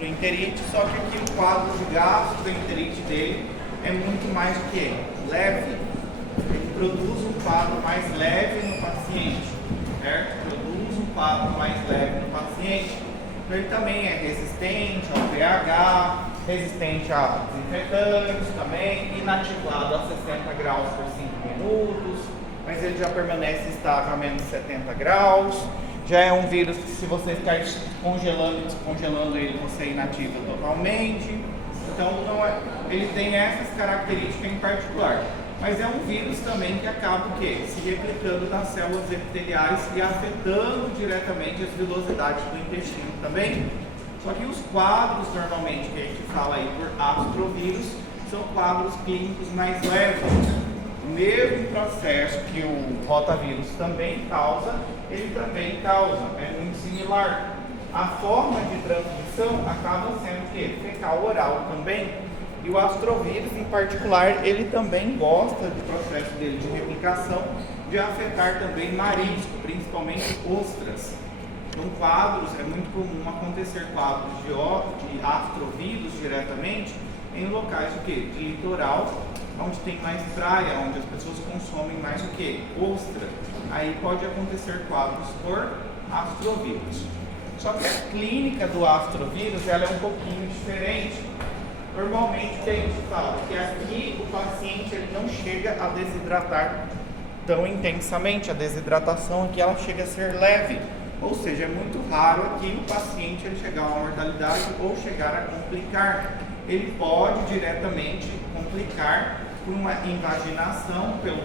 gastroenterite, só que aqui o quadro de gastroenterite dele é muito mais o que? Leve. Ele produz um quadro mais leve no paciente, certo? Produz um quadro mais leve no paciente. Então ele também é resistente ao pH, resistente a desinfetantes também, inativado a 60 graus por 5 minutos, mas ele já permanece estável a menos 70 graus. Já é um vírus que, se você ficar congelando e descongelando ele, você inativa totalmente. Então ele tem essas características em particular. Mas é um vírus também que acaba o quê? Se replicando nas células epiteliais e afetando diretamente as vilosidades do intestino também. Só que os quadros, normalmente, que a gente fala aí por astrovírus, são quadros clínicos mais leves. O mesmo processo que o rotavírus também causa, ele também causa, é muito similar. A forma de transmissão acaba sendo o quê? Fecal oral também. E o astrovírus, em particular, ele também gosta do processo dele de replicação, de afetar também marisco, principalmente ostras. Então, quadros, é muito comum acontecer quadros de astrovírus diretamente em locais o quê? De litoral, onde tem mais praia, onde as pessoas consomem mais o quê? Ostra. Aí pode acontecer quadros por astrovírus. Só que a clínica do astrovírus ela é um pouquinho diferente. Normalmente o que a gente fala? Que aqui o paciente ele não chega a desidratar tão intensamente. A desidratação aqui ela chega a ser leve. Ou seja, é muito raro aqui o paciente ele chegar a uma mortalidade ou chegar a complicar. Ele pode diretamente complicar por uma invaginação, pelo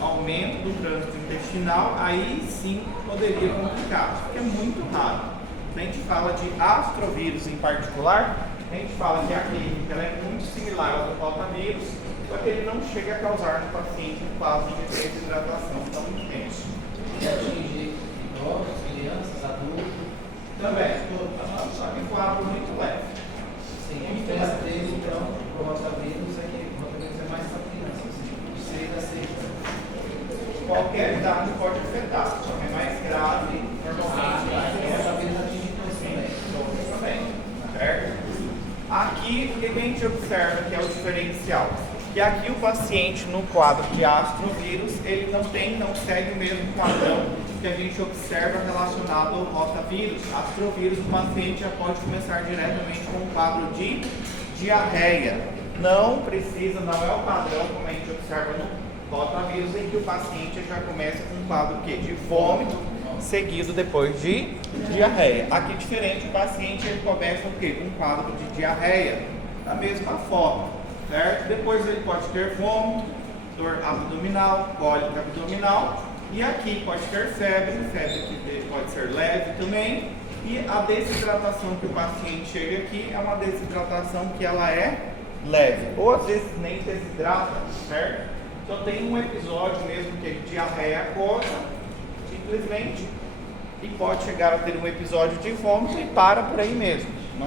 aumento do trânsito intestinal, aí sim poderia complicar, porque é muito raro. A gente fala de astrovírus em particular, a gente fala que a clínica ela é muito similar ao do rotavírus, só que ele não chega a causar no paciente um quadro de desidratação tão intenso. E atingir idosos, crianças, adultos? Também, só que quadro muito leve. Sim, a diferença dele, então, para o rotavírus é que o rotavírus é mais para crianças, de 6 a 6 anos. Qualquer idade pode afetar, só que é mais grave, normalmente. O rotavírus atinge todos também. Certo? Aqui, o que a gente observa que é o diferencial? Que aqui o paciente, no quadro de astrovírus, ele não segue o mesmo padrão que a gente observa relacionado ao rotavírus. Astrovírus, o paciente já pode começar diretamente com um quadro de diarreia. Não precisa, não é o padrão como a gente observa no rotavírus, em que o paciente já começa com um quadro de vômito, seguido depois de diarreia. Aqui diferente, o paciente ele começa com um quadro de diarreia, da mesma forma, certo? Depois ele pode ter vômito, dor abdominal, cólica abdominal, e aqui pode ter febre que pode ser leve também, e a desidratação que o paciente chega aqui é uma desidratação que ela é leve, ou às vezes nem desidrata, certo? Só tem um episódio mesmo que é de diarreia aquosa, simplesmente, e pode chegar a ter um episódio de vômito e para por aí mesmo, não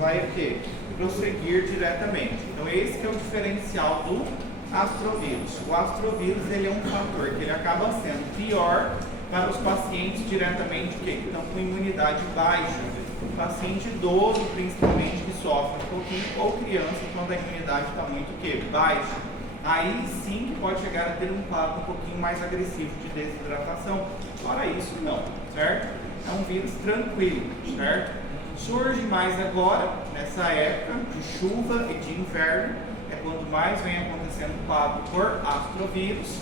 vai o quê? Prosseguir diretamente. Então esse que é o diferencial do astrovírus. O astrovírus ele é um fator que ele acaba sendo pior para os pacientes diretamente que estão com imunidade baixa. O paciente idoso, principalmente, que sofre um pouquinho, ou criança, quando a imunidade está muito baixa. Aí sim que pode chegar a ter um quadro um pouquinho mais agressivo de desidratação. Fora isso, não, certo? É um vírus tranquilo, certo? Surge mais agora, nessa época de chuva e de inverno, é quando mais vem acontecendo o quadro por astrovírus.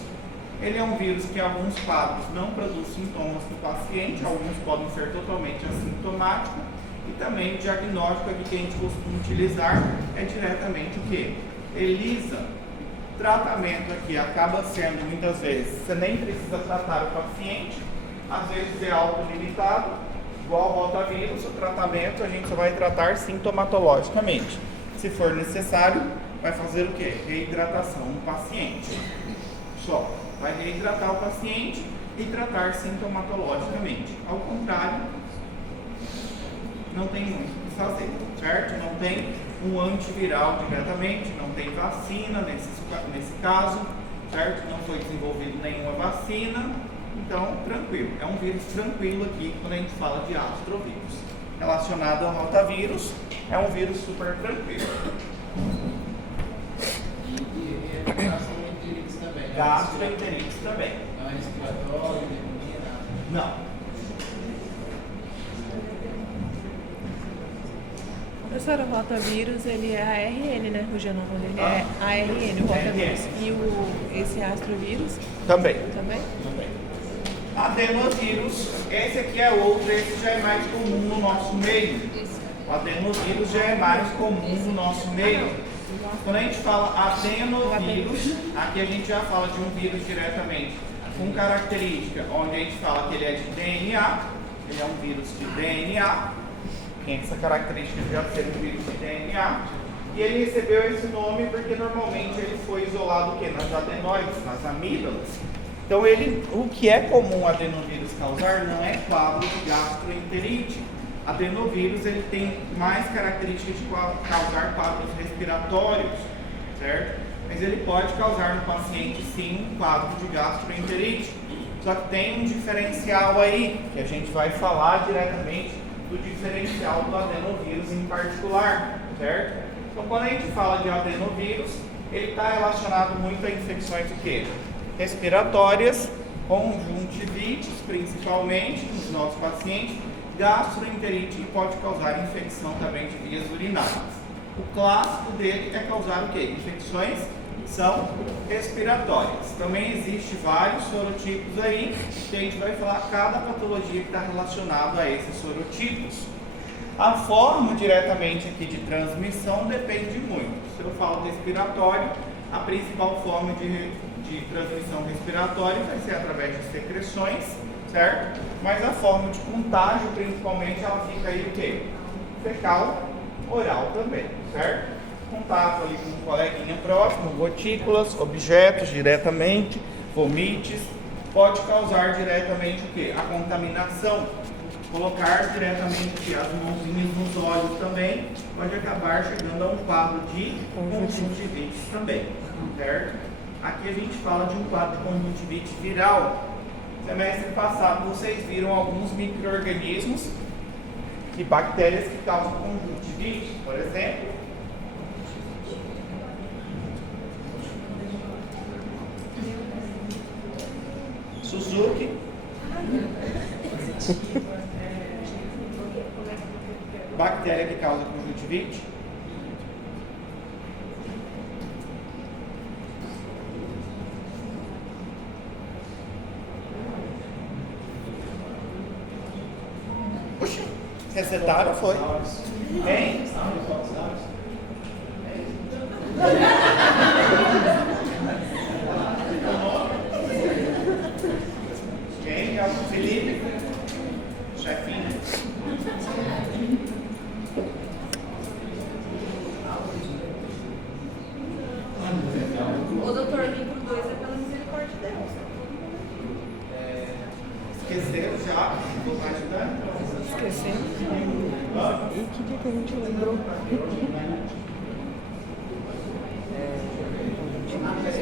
Ele é um vírus que em alguns quadros não produz sintomas no paciente, alguns podem ser totalmente assintomáticos, e também o diagnóstico aqui que a gente costuma utilizar é diretamente o que? ELISA. O tratamento aqui acaba sendo, muitas vezes, você nem precisa tratar o paciente, às vezes é autolimitado, igual ao rotavírus, o tratamento a gente só vai tratar sintomatologicamente. Se for necessário, vai fazer o quê? Reidratação no paciente. Só. Vai reidratar o paciente e tratar sintomatologicamente. Ao contrário, não tem muito o que fazer, certo? Não tem um antiviral diretamente, não tem vacina nesse caso, certo? Não foi desenvolvido nenhuma vacina, então tranquilo. É um vírus tranquilo aqui quando a gente fala de astrovírus. relacionado ao rotavírus, é um vírus super tranquilo. E gastroenterites também. Gastroenterites também. Não é respiratório, pneumonia, nada. Não. Professor, o rotavírus, ele é ARN, né? O genoma dele é ARN, o rotavírus. E esse astrovírus? Também. Também? Também. Adenovírus, esse aqui é outro, esse já é mais comum no nosso meio. O adenovírus já é mais comum no nosso meio. Quando a gente fala adenovírus, aqui a gente já fala de um vírus diretamente com característica, onde a gente fala que ele é de DNA, ele é um vírus de DNA, tem essa característica de já ser um vírus de DNA, e ele recebeu esse nome porque normalmente ele foi isolado o quê? Nas adenoides, nas amígdalas. Então o que é comum o adenovírus causar não é quadro de gastroenterite. Adenovírus ele tem mais características de causar quadros respiratórios, certo? Mas ele pode causar no paciente sim um quadro de gastroenterite. Só que tem um diferencial aí, que a gente vai falar diretamente do diferencial do adenovírus em particular, certo? Então quando a gente fala de adenovírus, ele está relacionado muito a infecções o quê? Respiratórias, conjuntivites principalmente nos nossos pacientes, gastroenterite e pode causar infecção também de vias urinárias. O clássico dele é causar o quê? Infecções são respiratórias. Também existe vários sorotipos aí, que a gente vai falar cada patologia que está relacionada a esses sorotipos. A forma diretamente aqui de transmissão depende muito. Se eu falo respiratório, a principal forma de transmissão respiratória vai ser através de secreções, certo? Mas a forma de contágio, principalmente, ela fica aí o quê? Fecal, oral também, certo? Contato ali com um coleguinha próximo, gotículas, objetos diretamente, vomites, pode causar diretamente o quê? A contaminação. Colocar diretamente as mãozinhas nos olhos também pode acabar chegando a um quadro de conjuntivite também, certo? Aqui a gente fala de um quadro de conjuntivite viral. Semestre passado vocês viram alguns micro-organismos e bactérias que causam conjuntivite, por exemplo. Suzuki. Bactéria que causa conjuntivite. Puxa, resetaram foi? Hein? Quem? É o Felipe? Chefinho. O doutor livro 2 é pela misericórdia de Deus. Esqueceram já? Vou ajudar? Esquecemos. E que dia que a gente lembrou?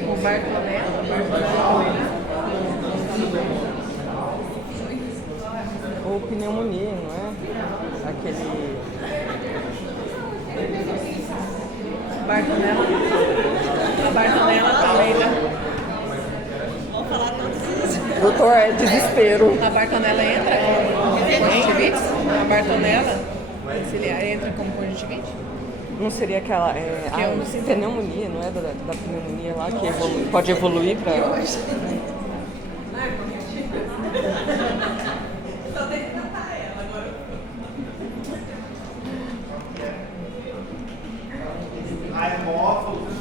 O Bartolomé. Ou pneumonia, não é? Aquele... Bartonella. A Bartonella também, né? Vamos falar todos isso. Doutor, é desespero. A Bartonella entra como conjuntivite? A Bartonella entra como conjuntivite? Não seria aquela... eu não sei. Pneumonia, não é? Da pneumonia lá, que pode evoluir para... Só tem que tratar ela agora. Haemophilus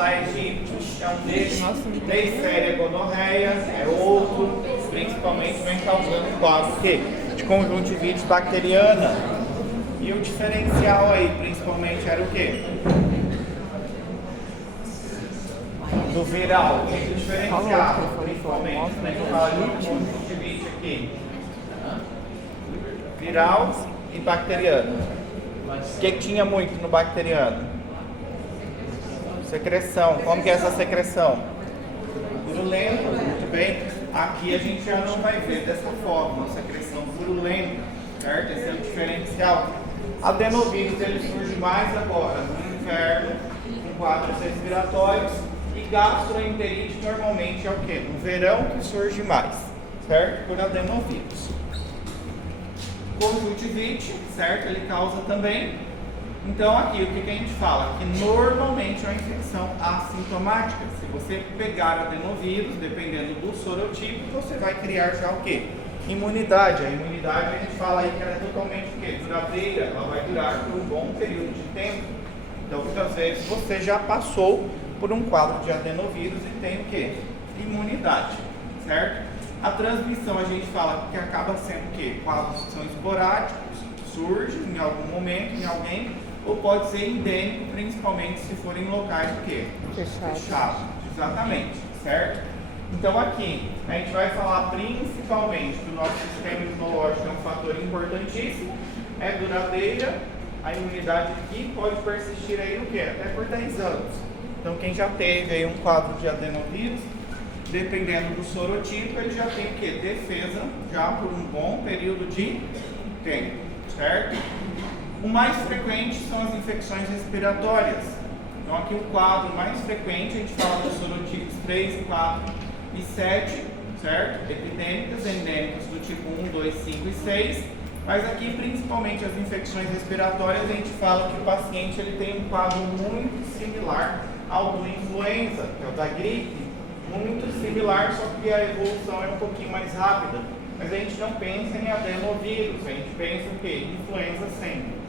aegyptus é um deles. Neisseria gonorreia é outro. Principalmente vem causando quadro de conjuntivite bacteriana. E o diferencial aí, principalmente, era o quê? Do viral. O diferencial, principalmente, quando a gente fala de conjuntivite aqui. Viral e bacteriano. O que tinha muito no bacteriano? Secreção. Como que é essa secreção? Purulenta, muito bem. Aqui a gente já não vai ver dessa forma, secreção purulenta. certo? Esse é o diferencial. Adenovírus, ele surge mais agora no inverno, em quadros respiratórios, e gastroenterite normalmente é o quê? No verão que surge mais, certo? Por adenovírus. Conjuntivite, certo? Ele causa também. Então aqui, o que a gente fala? Que normalmente é uma infecção assintomática. Se você pegar adenovírus, dependendo do sorotipo, você vai criar já o quê? Imunidade. A imunidade a gente fala aí que ela é totalmente o quê? Duradoura. Ela vai durar por um bom período de tempo. Então muitas vezes você já passou por um quadro de adenovírus e tem o quê? Imunidade, certo? A transmissão a gente fala que acaba sendo o quê? Quadros que são esporádicos, surge em algum momento em alguém, ou pode ser endêmico, principalmente se for em locais o quê? Fechados. Exatamente, certo? Então aqui, a gente vai falar principalmente que o nosso sistema imunológico é um fator importantíssimo, é duradoura, a imunidade aqui pode persistir aí no quê? Até por 10 anos. Então quem já teve aí um quadro de adenovírus, dependendo do sorotipo, ele já tem o quê? Defesa já por um bom período de tempo, certo? O mais frequente são as infecções respiratórias. Então aqui o quadro mais frequente, a gente fala dos sorotipos 3, 4 e 7, certo? Epidêmicas, endêmicas do tipo 1, 2, 5 e 6. Mas aqui, principalmente as infecções respiratórias, a gente fala que o paciente ele tem um quadro muito similar ao do influenza, que é o da gripe, muito similar, só que a evolução é um pouquinho mais rápida. Mas a gente não pensa em adenovírus, a gente pensa o quê? Influenza sempre.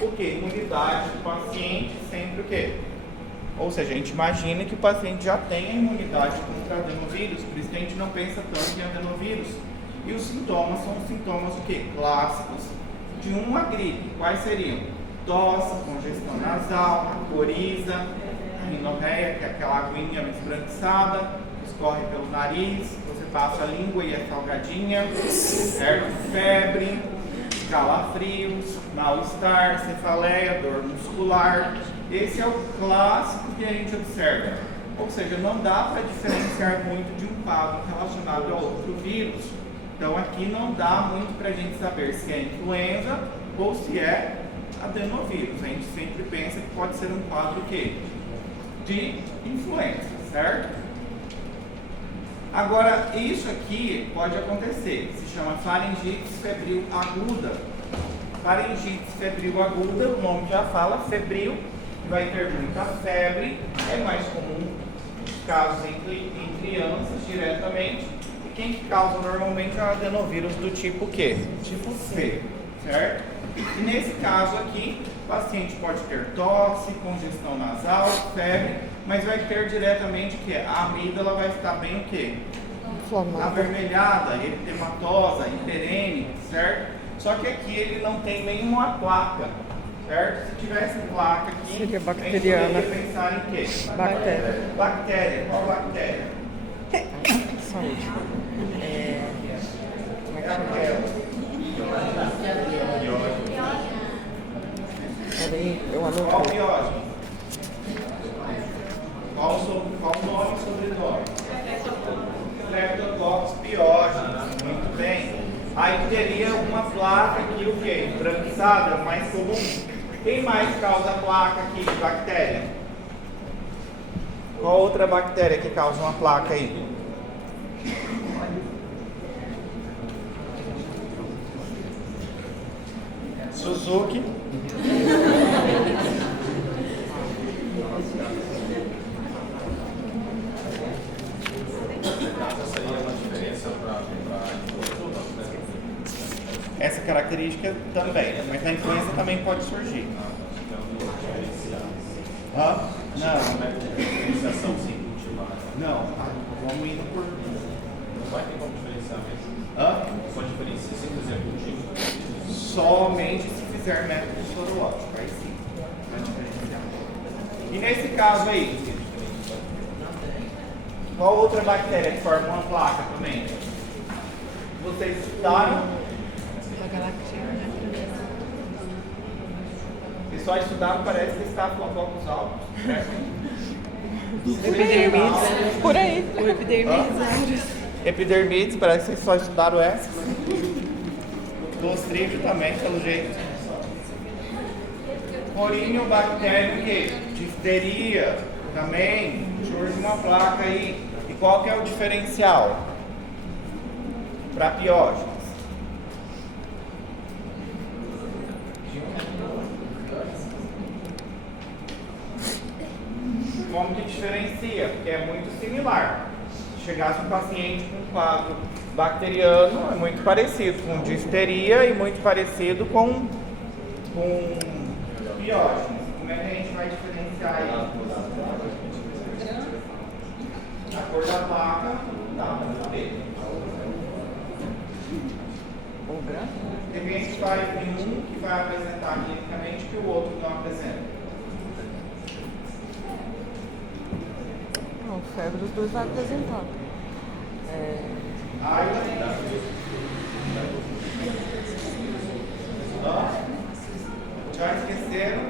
O quê? Imunidade do paciente sempre o quê? Ou seja, a gente imagina que o paciente já tem a imunidade contra adenovírus, por isso que a gente não pensa tanto em adenovírus. E os sintomas são os sintomas o quê? Clássicos de uma gripe. Quais seriam? Tosse, congestão nasal, coriza, rinorreia, que é aquela aguinha esbranquiçada, que escorre pelo nariz, você passa a língua e é salgadinha, certo? Febre, calafrios, mal-estar, cefaleia, dor muscular. Esse é o clássico que a gente observa. Ou seja, não dá para diferenciar muito de um quadro relacionado a outro vírus. Então aqui não dá muito para a gente saber se é influenza ou se é adenovírus. A gente sempre pensa que pode ser um quadro quê? De influenza, certo? Agora, isso aqui pode acontecer, se chama faringite febril aguda. Faringite febril aguda, o nome já fala, febril, vai ter muita febre, é mais comum os casos em crianças diretamente. E quem que causa normalmente é o adenovírus do tipo quê? Tipo C, certo? E nesse caso aqui, o paciente pode ter tosse, congestão nasal, febre, mas vai ter diretamente o quê? A amígdala vai estar bem o quê? Avermelhada, eritematosa, hiperêmica, certo? Só que aqui ele não tem nenhuma placa, certo? Se tivesse placa aqui, seria bacteriana. A gente poderia pensar em quê? Bactéria. Bactéria. Qual bactéria? Saúde. Como é que chama? Peraí, eu Qual anotei. biógeno? Qual o nome e sobrenome? Streptococcus pyogenes. Muito bem. Aí teria uma placa aqui, o quê? Branquiçada, mais comum. Quem mais causa placa aqui de bactéria? Qual outra bactéria que causa uma placa aí? Suzuki. Essa característica também, mas na influenza também pode surgir. Hã? Não. Não. Vamos indo por. Não vai ter como diferenciar mesmo. Hã? Só diferencia se fizer cultivo. Somente se fizer método sorológico, aí sim. Vai diferenciar. E nesse caso aí, qual outra bactéria que forma uma placa também? Vocês estudaram? A galactina. Vocês só estudaram, parece que Staphylococcus aureus, certo? Epidermides. Por aí. O epidermides aureus. Epidermides, parece que vocês só estudaram essas. Clostridio também, pelo jeito. Corynebacterium, que? Difteria, também. Surge uma placa aí. E qual que é o diferencial? Para piógenes. Como que diferencia? Porque é muito similar. Se chegasse um paciente com um quadro bacteriano, é muito parecido com difteria e muito parecido com piógenes. Como é que a gente vai diferenciar isso? A cor da placa, dá para saber. De repente vai ter um que vai apresentar clinicamente que o outro não apresenta. Não, febre os dois vai apresentar. Já esqueceram?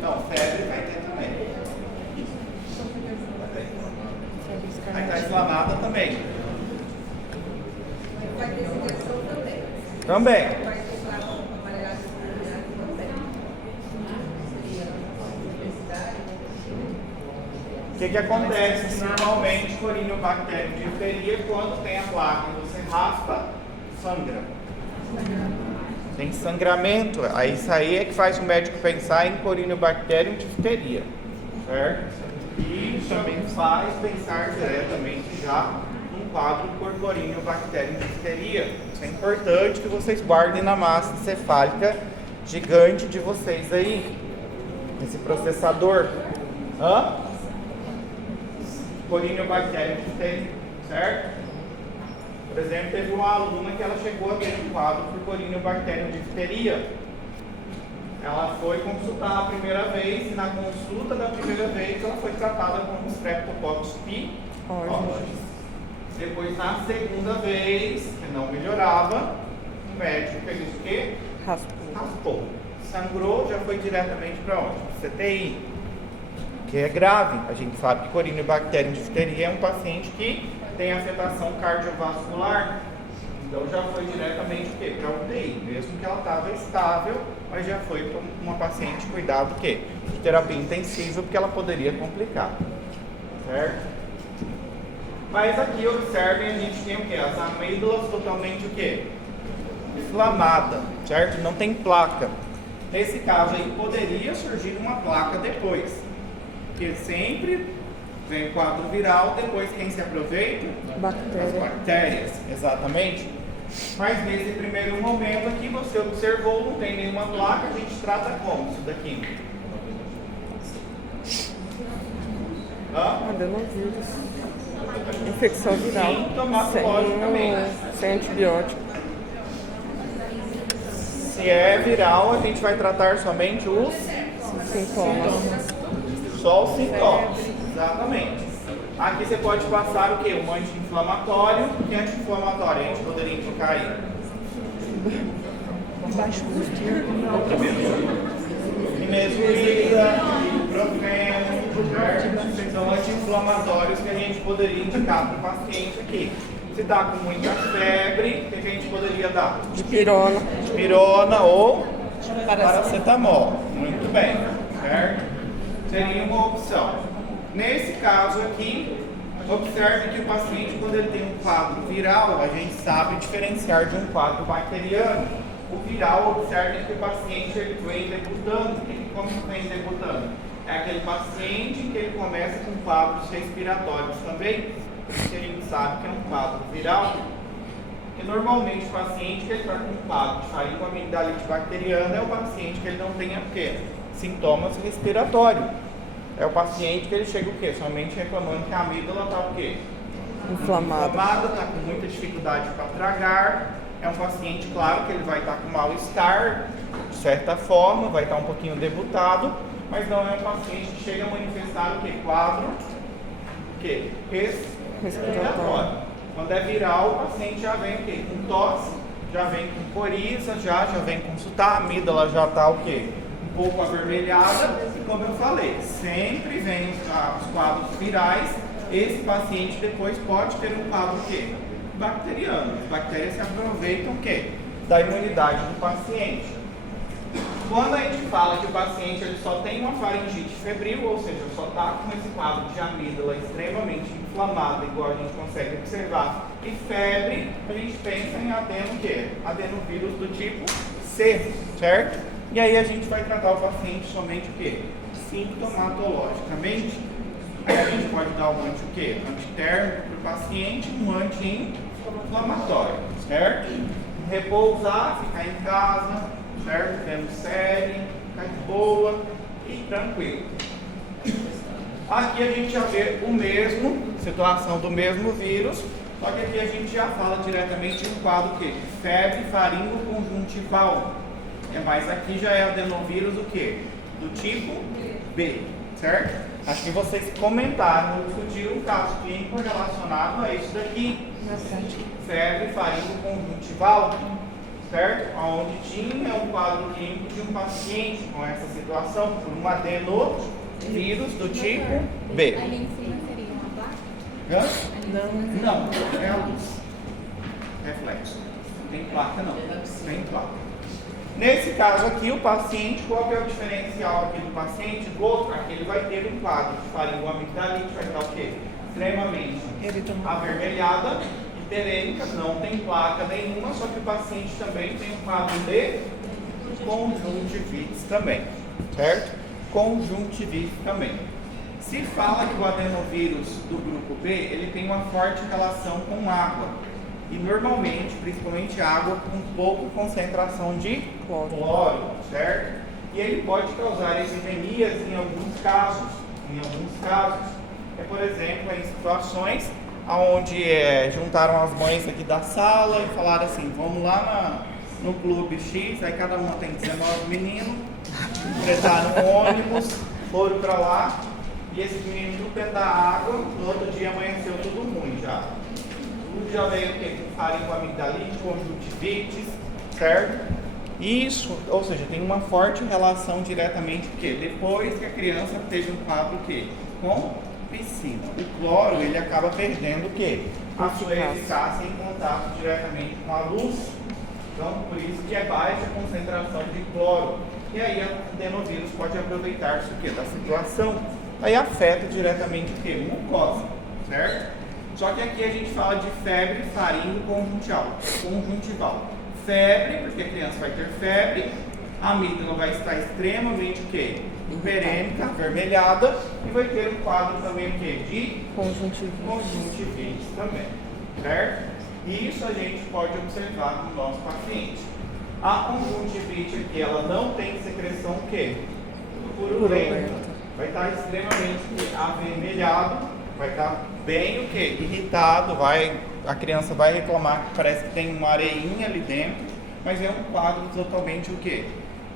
Não, febre vai ter também. Aí está inflamada também. Vai ter secreção também. Também. Vai ter uma amarelada também. O que acontece normalmente com Corynebacterium difteria quando tem a placa e você raspa, sangra. Tem sangramento. Aí isso aí é que faz o médico pensar em Corynebacterium difteria, certo? E também faz pensar diretamente já num quadro por Corynebacterium difteria. Isso é importante que vocês guardem na massa encefálica gigante de vocês aí. Esse processador. Corynebacterium difteria, certo? Por exemplo, teve uma aluna que ela chegou a ter um quadro por Corynebacterium difteria. Ela foi consultar a primeira vez e na consulta da primeira vez ela foi tratada com Streptococcus pyogenes. Depois, na segunda vez, que não melhorava, o médico fez o quê? Raspou. Sangrou, já foi diretamente para onde? CTI. Que é grave. A gente sabe que Corynebacterium difteria é um paciente que tem afetação cardiovascular. Então já foi diretamente para UTI, mesmo que ela estava estável, mas já foi para uma paciente cuidado de terapia intensiva, porque ela poderia complicar. Certo? Mas aqui, observem, a gente tem o quê? As amígdalas totalmente o quê? Inflamada, certo? Não tem placa. Nesse caso aí, poderia surgir uma placa depois. Porque sempre vem o quadro viral, depois quem se aproveita? As bactérias, exatamente. Mas nesse primeiro momento aqui, você observou, não tem nenhuma placa, a gente trata como isso daqui? Adenovírus. Infecção viral. Sintomatologicamente. Sem antibiótico. Se é viral, a gente vai tratar somente os Sintomas. Só os sintomas. Exatamente. Aqui você pode passar o quê? Um anti-inflamatório. Que anti-inflamatório a gente poderia indicar aí? Baixo custo. Nimesulida, ibuprofeno, são anti-inflamatórios que a gente poderia indicar para o paciente aqui. Se está com muita febre, o que a gente poderia dar? Dipirona. Dipirona ou paracetamol. Muito bem, certo? Seria uma opção. Nesse caso aqui, observe que o paciente, quando ele tem um quadro viral, a gente sabe diferenciar de um quadro bacteriano. O viral, observe que o paciente ele vem debutando. Como que vem debutando? É aquele paciente que ele começa com quadros respiratórios também, que a gente sabe que é um quadro viral. E normalmente o paciente que está com quadro de faringoamigdalite bacteriana é o paciente que ele não tem o quê? Sintomas respiratórios. É o paciente que ele chega o quê? Somente reclamando que a amígdala está o quê? Inflamada, está com muita dificuldade para tragar. É um paciente, claro, que ele vai estar com mal-estar, de certa forma, vai estar um pouquinho debutado, mas não é um paciente que chega a manifestar o quê? Quadro respiratório. Quando é viral, o paciente já vem o quê? Com tosse, já vem com coriza, já vem consultar, a amígdala já está o quê? Um pouco avermelhada, e como eu falei, sempre vem os quadros virais. Esse paciente depois pode ter um quadro o quê? Bacteriano. As bactérias se aproveitam o quê? da imunidade do paciente. Quando a gente fala que o paciente ele só tem uma faringite febril, ou seja, só está com esse quadro de amígdala extremamente inflamada, igual a gente consegue observar, e febre, a gente pensa em adenovírus do tipo C, certo? E aí a gente vai tratar o paciente somente o quê? Sintomatologicamente. Aí a gente pode dar um antitérmico para o paciente, um anti-inflamatório, certo? Repousar, ficar em casa, certo? Tendo série, ficar de boa e tranquilo. Aqui a gente já vê situação do mesmo vírus, só que aqui a gente já fala diretamente no quadro de febre faringoconjuntival. Mas aqui já é adenovírus do tipo B, certo? Acho que vocês comentaram, discutiram um caso clínico relacionado a isso daqui. Febre faringoconjuntival, certo? Onde tinha um quadro clínico de um paciente com essa situação, por um adenovírus do tipo B. Ali em cima seria uma placa? Não, é a luz. Reflexo. Não tem placa não. Tem placa. Nesse caso aqui, o paciente, qual que é o diferencial aqui do paciente do outro? Aqui ele vai ter um quadro de faringoamigdalite, vai estar o quê? Extremamente avermelhada, hiperêmica, não tem placa nenhuma, só que o paciente também tem um quadro de conjuntivite também, certo? Conjuntivite também. Se fala que o adenovírus do grupo B, ele tem uma forte relação com água. E normalmente, principalmente água com pouca concentração de cloro, certo? E ele pode causar epidemias em alguns casos. Por exemplo, em situações onde juntaram as mães aqui da sala e falaram assim, vamos lá no clube X, aí cada uma tem 19 meninos, fretaram um ônibus, foram para lá, e esses meninos tudo dentro da água, no outro dia amanheceu tudo ruim já. Tudo já veio o quê? Com faringoamigdalite, conjuntivites, certo? Isso, ou seja, tem uma forte relação diretamente porque depois que a criança teve um quadro com piscina. O cloro, ele acaba perdendo o quê? A sua eficácia em contato diretamente com a luz. Então, por isso que é baixa a concentração de cloro. E aí o adenovírus pode aproveitar-se da situação. Aí afeta diretamente o quê? Mucosa, certo? Só que aqui a gente fala de febre faringoconjuntival. Febre, porque a criança vai ter febre, a amígdala vai estar extremamente hiperêmica, avermelhada, e vai ter um quadro também de conjuntivite também, certo? E isso a gente pode observar no nosso paciente. A conjuntivite aqui, ela não tem secreção purulenta, vai estar extremamente avermelhado, vai estar bem irritado, a criança vai reclamar que parece que tem uma areinha ali dentro, mas é um quadro totalmente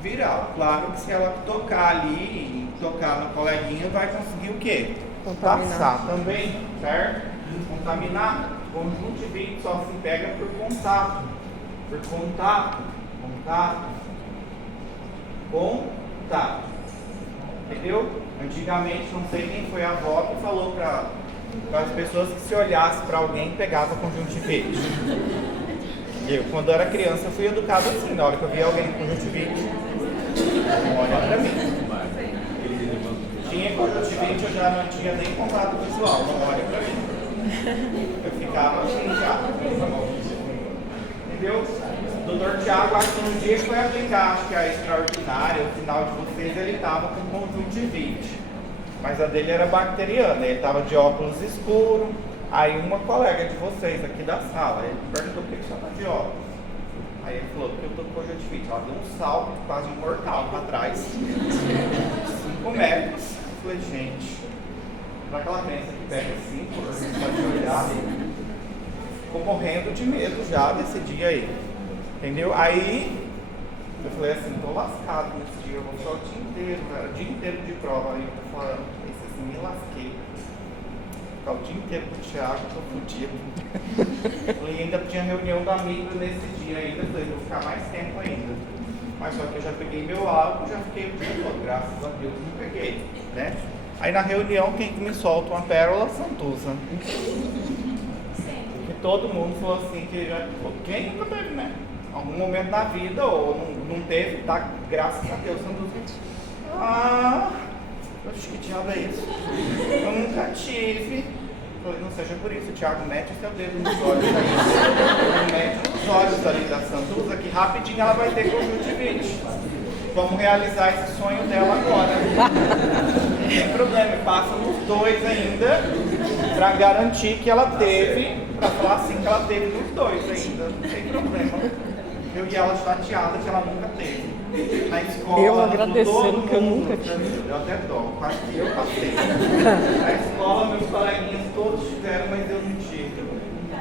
viral. Claro que se ela tocar ali, tocar no coleguinha, vai conseguir passar também, certo? Contaminar. Conjuntivite só se pega por contato. Entendeu? Antigamente, não sei quem foi a avó que falou para as pessoas que se olhasse para alguém pegava conjuntivite. Eu, quando era criança, fui educado assim, na hora que eu via alguém com conjuntivite, olha para mim. Tinha conjuntivite, eu já não tinha nem contato visual, não olha para mim. Eu ficava assim já. Entendeu? O doutor Tiago, acho que no dia que foi aplicar, acho que a extraordinária, o final de vocês, ele estava com conjuntivite. Mas a dele era bacteriana, ele estava de óculos escuro. Aí uma colega de vocês aqui da sala, ele me perguntou por que você está de óculos. Aí ele falou, porque eu estou com conjuntivite. Ela deu um salto quase mortal para trás, 5 metros. Eu falei, gente, para aquela criança que pega 5, você pode olhar, ficou morrendo de medo já desse dia aí. Entendeu? Aí eu falei assim, tô lascado nesse dia, eu vou ficar o dia inteiro, cara, o dia inteiro de prova. Aí eu tô falando, pensei assim, me lasquei. Ficar o dia inteiro com o Thiago, tô fudido. Falei, ainda tinha reunião da amiga nesse dia ainda, falei, vou ficar mais tempo ainda. Mas só que eu já peguei meu álcool, já fiquei o dia todo, graças a Deus não peguei, né? Aí na reunião, quem que me solta uma pérola? Santuza. Porque todo mundo falou assim, que já, quem nunca teve, né? algum momento da vida, ou não teve, tá? Graças a Deus, acho que diabo é isso? Eu nunca tive. Falei, não seja por isso, Thiago, mete o seu dedo nos olhos aí. Mete os olhos ali da Santuza, que rapidinho ela vai ter conjuntivite. Vamos realizar esse sonho dela agora. Não tem problema, passa nos dois ainda, pra garantir que ela teve, pra falar assim que ela teve nos dois ainda. Não tem problema. Eu vi ela chateada que ela nunca teve. Na escola, eu agradecendo que eu mundo, nunca tive. Eu até dó, quase que eu passei. Na escola, meus coleguinhas todos tiveram, mas eu não tive.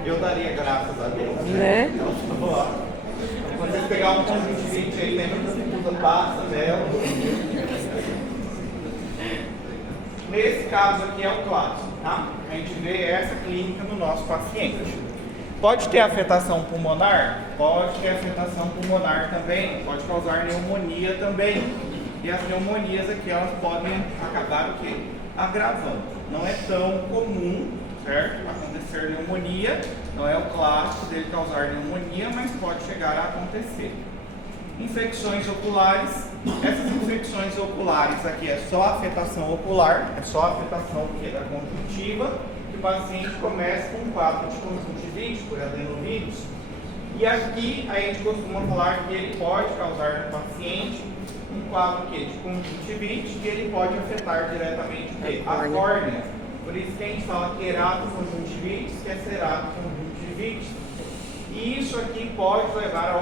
Eu daria graças a Deus. Né? Ela estava lá. Quando você pegar um conjuntivite aí, lembra da Santuza, passa dela. Nesse caso aqui é o clássico, tá? A gente vê essa clínica no nosso paciente. Pode ter afetação pulmonar? Pode ter afetação pulmonar também, pode causar pneumonia também. E as pneumonias aqui, elas podem acabar o quê? Agravando. Não é tão comum, certo? Acontecer pneumonia, não é o clássico dele causar pneumonia, mas pode chegar a acontecer. Infecções oculares. Essas infecções oculares aqui é só afetação ocular, é só afetação do quê? Da conjuntiva. O paciente começa com um quadro de conjuntivite por adenovírus. E aqui a gente costuma falar que ele pode causar no paciente um quadro de conjuntivite e ele pode afetar diretamente a córnea. Por isso que a gente fala queratoconjuntivite, que é ceratoconjuntivite. E isso aqui pode levar a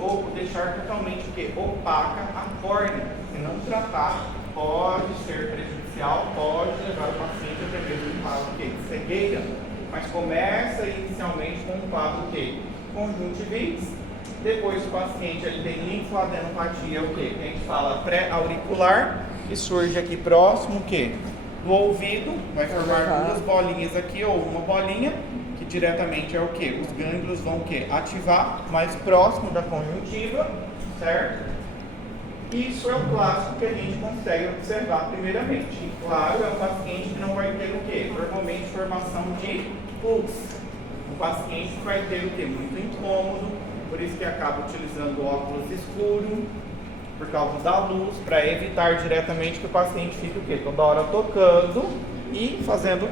ou deixar totalmente opaca a córnea. Se não tratar, pode ser prejudicial, pode levar o paciente até mesmo um quadro de cegueira. Mas começa inicialmente com um quadro de conjuntivite. Depois o paciente ele tem linfoadenopatia, que a gente fala pré-auricular, que surge aqui próximo do ouvido, vai formar duas bolinhas aqui ou uma bolinha, que diretamente é os gânglios vão ativar mais próximo da conjuntiva, certo? Isso é o clássico que a gente consegue observar primeiramente. E claro, é um paciente que não vai ter normalmente formação de pus. O paciente vai ter muito incômodo, por isso que acaba utilizando óculos escuros, por causa da luz, para evitar diretamente que o paciente fique toda hora tocando e fazendo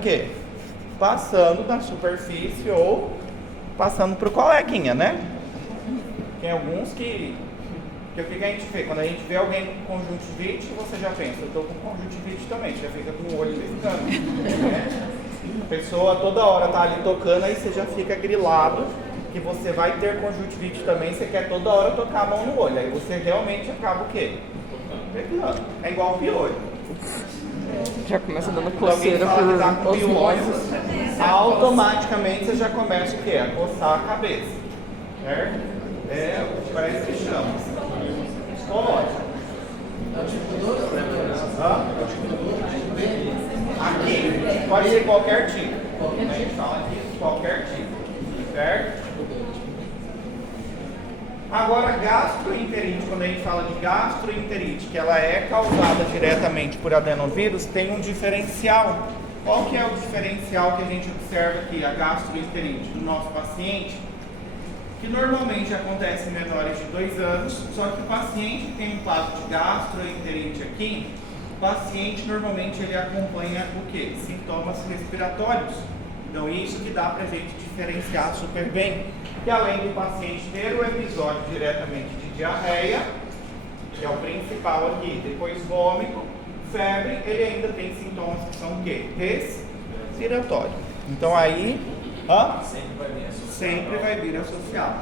passando na superfície ou passando para o coleguinha, né? Tem alguns que o que a gente vê? Quando a gente vê alguém com conjuntivite, você já pensa, eu estou com conjuntivite também, você já fica com o olho piscando, né? A pessoa toda hora está ali tocando, aí você já fica grilado que você vai ter conjuntivite também, você quer toda hora tocar a mão no olho, aí você realmente acaba pegando. É igual o piolho. Já começa dando coceira por osmose. Automaticamente você já começa a coçar a cabeça, certo? Parece que chama. Pode. Aqui pode ser qualquer tipo. A gente fala aqui qualquer tipo, certo? Agora, gastroenterite, quando a gente fala de gastroenterite, que ela é causada diretamente por adenovírus, tem um diferencial. Qual que é o diferencial que a gente observa aqui, a gastroenterite do nosso paciente? Que normalmente acontece em menores de 2 anos, só que o paciente que tem um quadro de gastroenterite aqui, o paciente normalmente ele acompanha sintomas respiratórios. Então isso que dá pra gente diferenciar super bem. Que além do paciente ter o episódio diretamente de diarreia, que é o principal aqui, depois vômito, febre, ele ainda tem sintomas que são respiratórios. Então aí, sempre vai vir associado.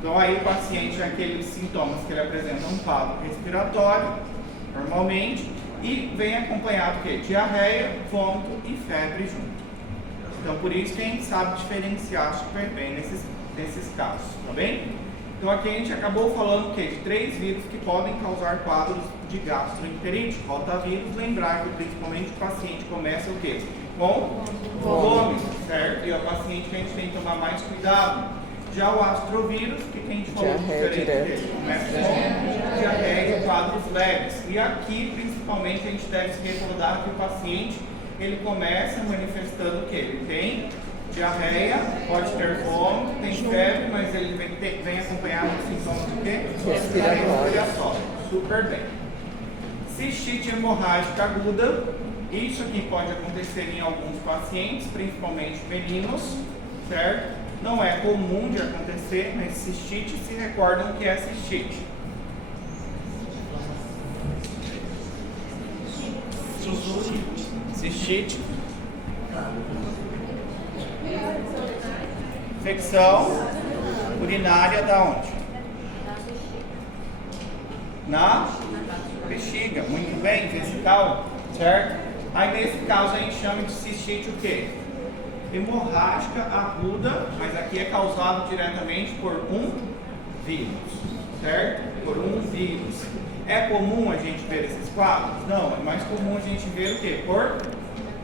Então aí o paciente tem aqueles sintomas que ele apresenta um quadro respiratório, normalmente, e vem acompanhado diarreia, vômito e febre junto. Então por isso que a gente sabe diferenciar super bem nesses casos, tá bem? Então aqui a gente acabou falando de 3 vírus que podem causar quadros de gastroenterite, rotavírus. Lembrar que principalmente o paciente começa com vômito, certo? E é o paciente que a gente tem que tomar mais cuidado. Já o astrovírus, que a gente falou diferente dele, começa com diarreia e quadros leves. E aqui, principalmente, a gente deve se recordar que o paciente, ele começa manifestando ele tem diarreia, pode ter vômito, tem febre, mas ele vem acompanhado de sintomas do quê? Respiratório. Super bem. Cistite hemorrágica aguda, isso aqui pode acontecer em alguns pacientes, principalmente meninos, certo? Não é comum de acontecer, mas cistite, se recordam que é cistite. Cistite. Infecção urinária da onde? Na bexiga, muito bem, vesical, certo? Aí nesse caso a gente chama de cistite o quê? Hemorrágica aguda, mas aqui é causado diretamente por um vírus, certo? Por um vírus. É comum a gente ver esses quadros? Não, é mais comum a gente ver o quê? Por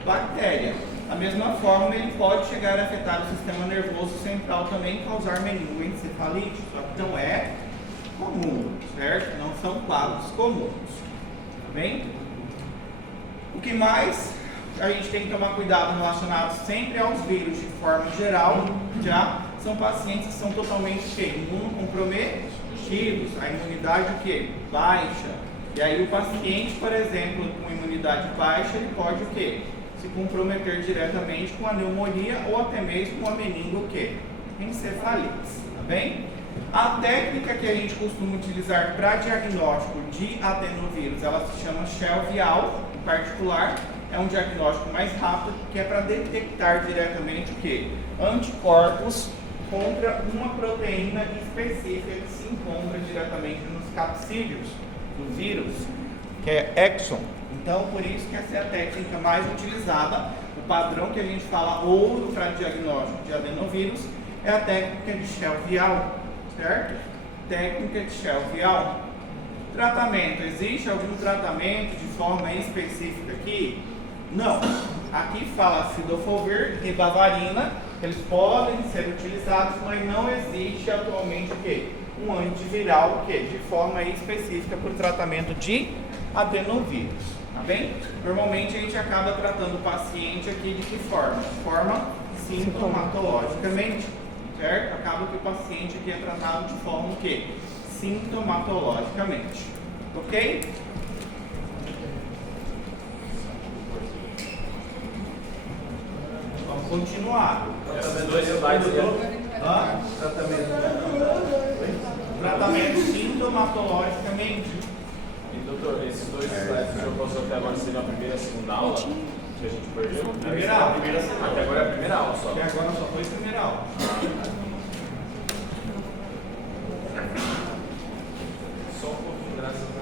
bactéria. Da mesma forma, ele pode chegar a afetar o sistema nervoso central também e causar meningoencefalite, só que não é comum, certo? Não são quadros comuns, tá bem? O que mais a gente tem que tomar cuidado relacionado sempre aos vírus de forma geral, já são pacientes que são totalmente imunocomprometidos, a imunidade o quê? Baixa. E aí o paciente, por exemplo, com imunidade baixa, ele pode o quê? Se comprometer diretamente com a pneumonia ou até mesmo com a meningoencefalite, tá bem? A técnica que a gente costuma utilizar para diagnóstico de adenovírus, ela se chama Shell-Vial, em particular, é um diagnóstico mais rápido, que é para detectar diretamente o quê? Anticorpos contra uma proteína específica que se encontra diretamente nos capsídeos do vírus, que é exon. Então, por isso que essa é a técnica mais utilizada. O padrão que a gente fala ouro para diagnóstico de adenovírus é a técnica de Shell-Vial, certo? Técnica de Shell-Vial. Tratamento. Existe algum tratamento de forma específica aqui? Não. Aqui fala cidofovir e bavarina. Eles podem ser utilizados, mas não existe atualmente o quê? Um antiviral o quê? De forma específica para o tratamento de adenovírus. Tá bem? Normalmente a gente acaba tratando o paciente aqui de que forma? De forma sintomatologicamente, certo? Acaba que o paciente aqui é tratado de forma o quê? Sintomatologicamente. Ok? Vamos continuar. Esses dois slides aí. Tratamento sintomatologicamente. E doutor, esses dois slides que o senhor passou até agora seriam a primeira e a segunda aula que a gente perdeu? Primeira aula. Até agora é a primeira aula só. Até agora só foi a primeira aula. Só um pouquinho, graças a Deus.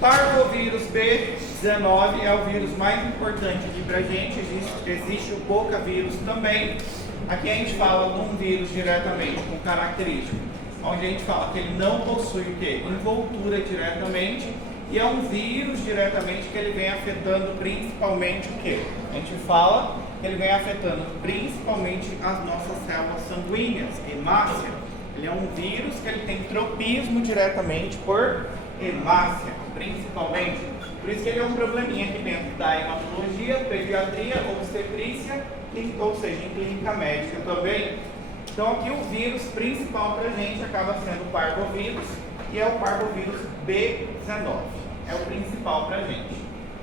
Parvovírus B19 é o vírus mais importante aqui pra gente. Existe o Bocavírus também. Aqui a gente fala de um vírus diretamente com característica, onde a gente fala que ele não possui o quê? Envoltura diretamente, e é um vírus diretamente que ele vem afetando principalmente o quê? A gente fala que ele vem afetando principalmente as nossas células sanguíneas, hemácia. Ele é um vírus que ele tem tropismo diretamente por hemácia, principalmente. Por isso que ele é um probleminha aqui dentro da hematologia, pediatria, obstetrícia, ou seja, em clínica médica também. Então aqui o vírus principal para a gente acaba sendo o parvovírus, e é o parvovírus B19. É o principal para a gente.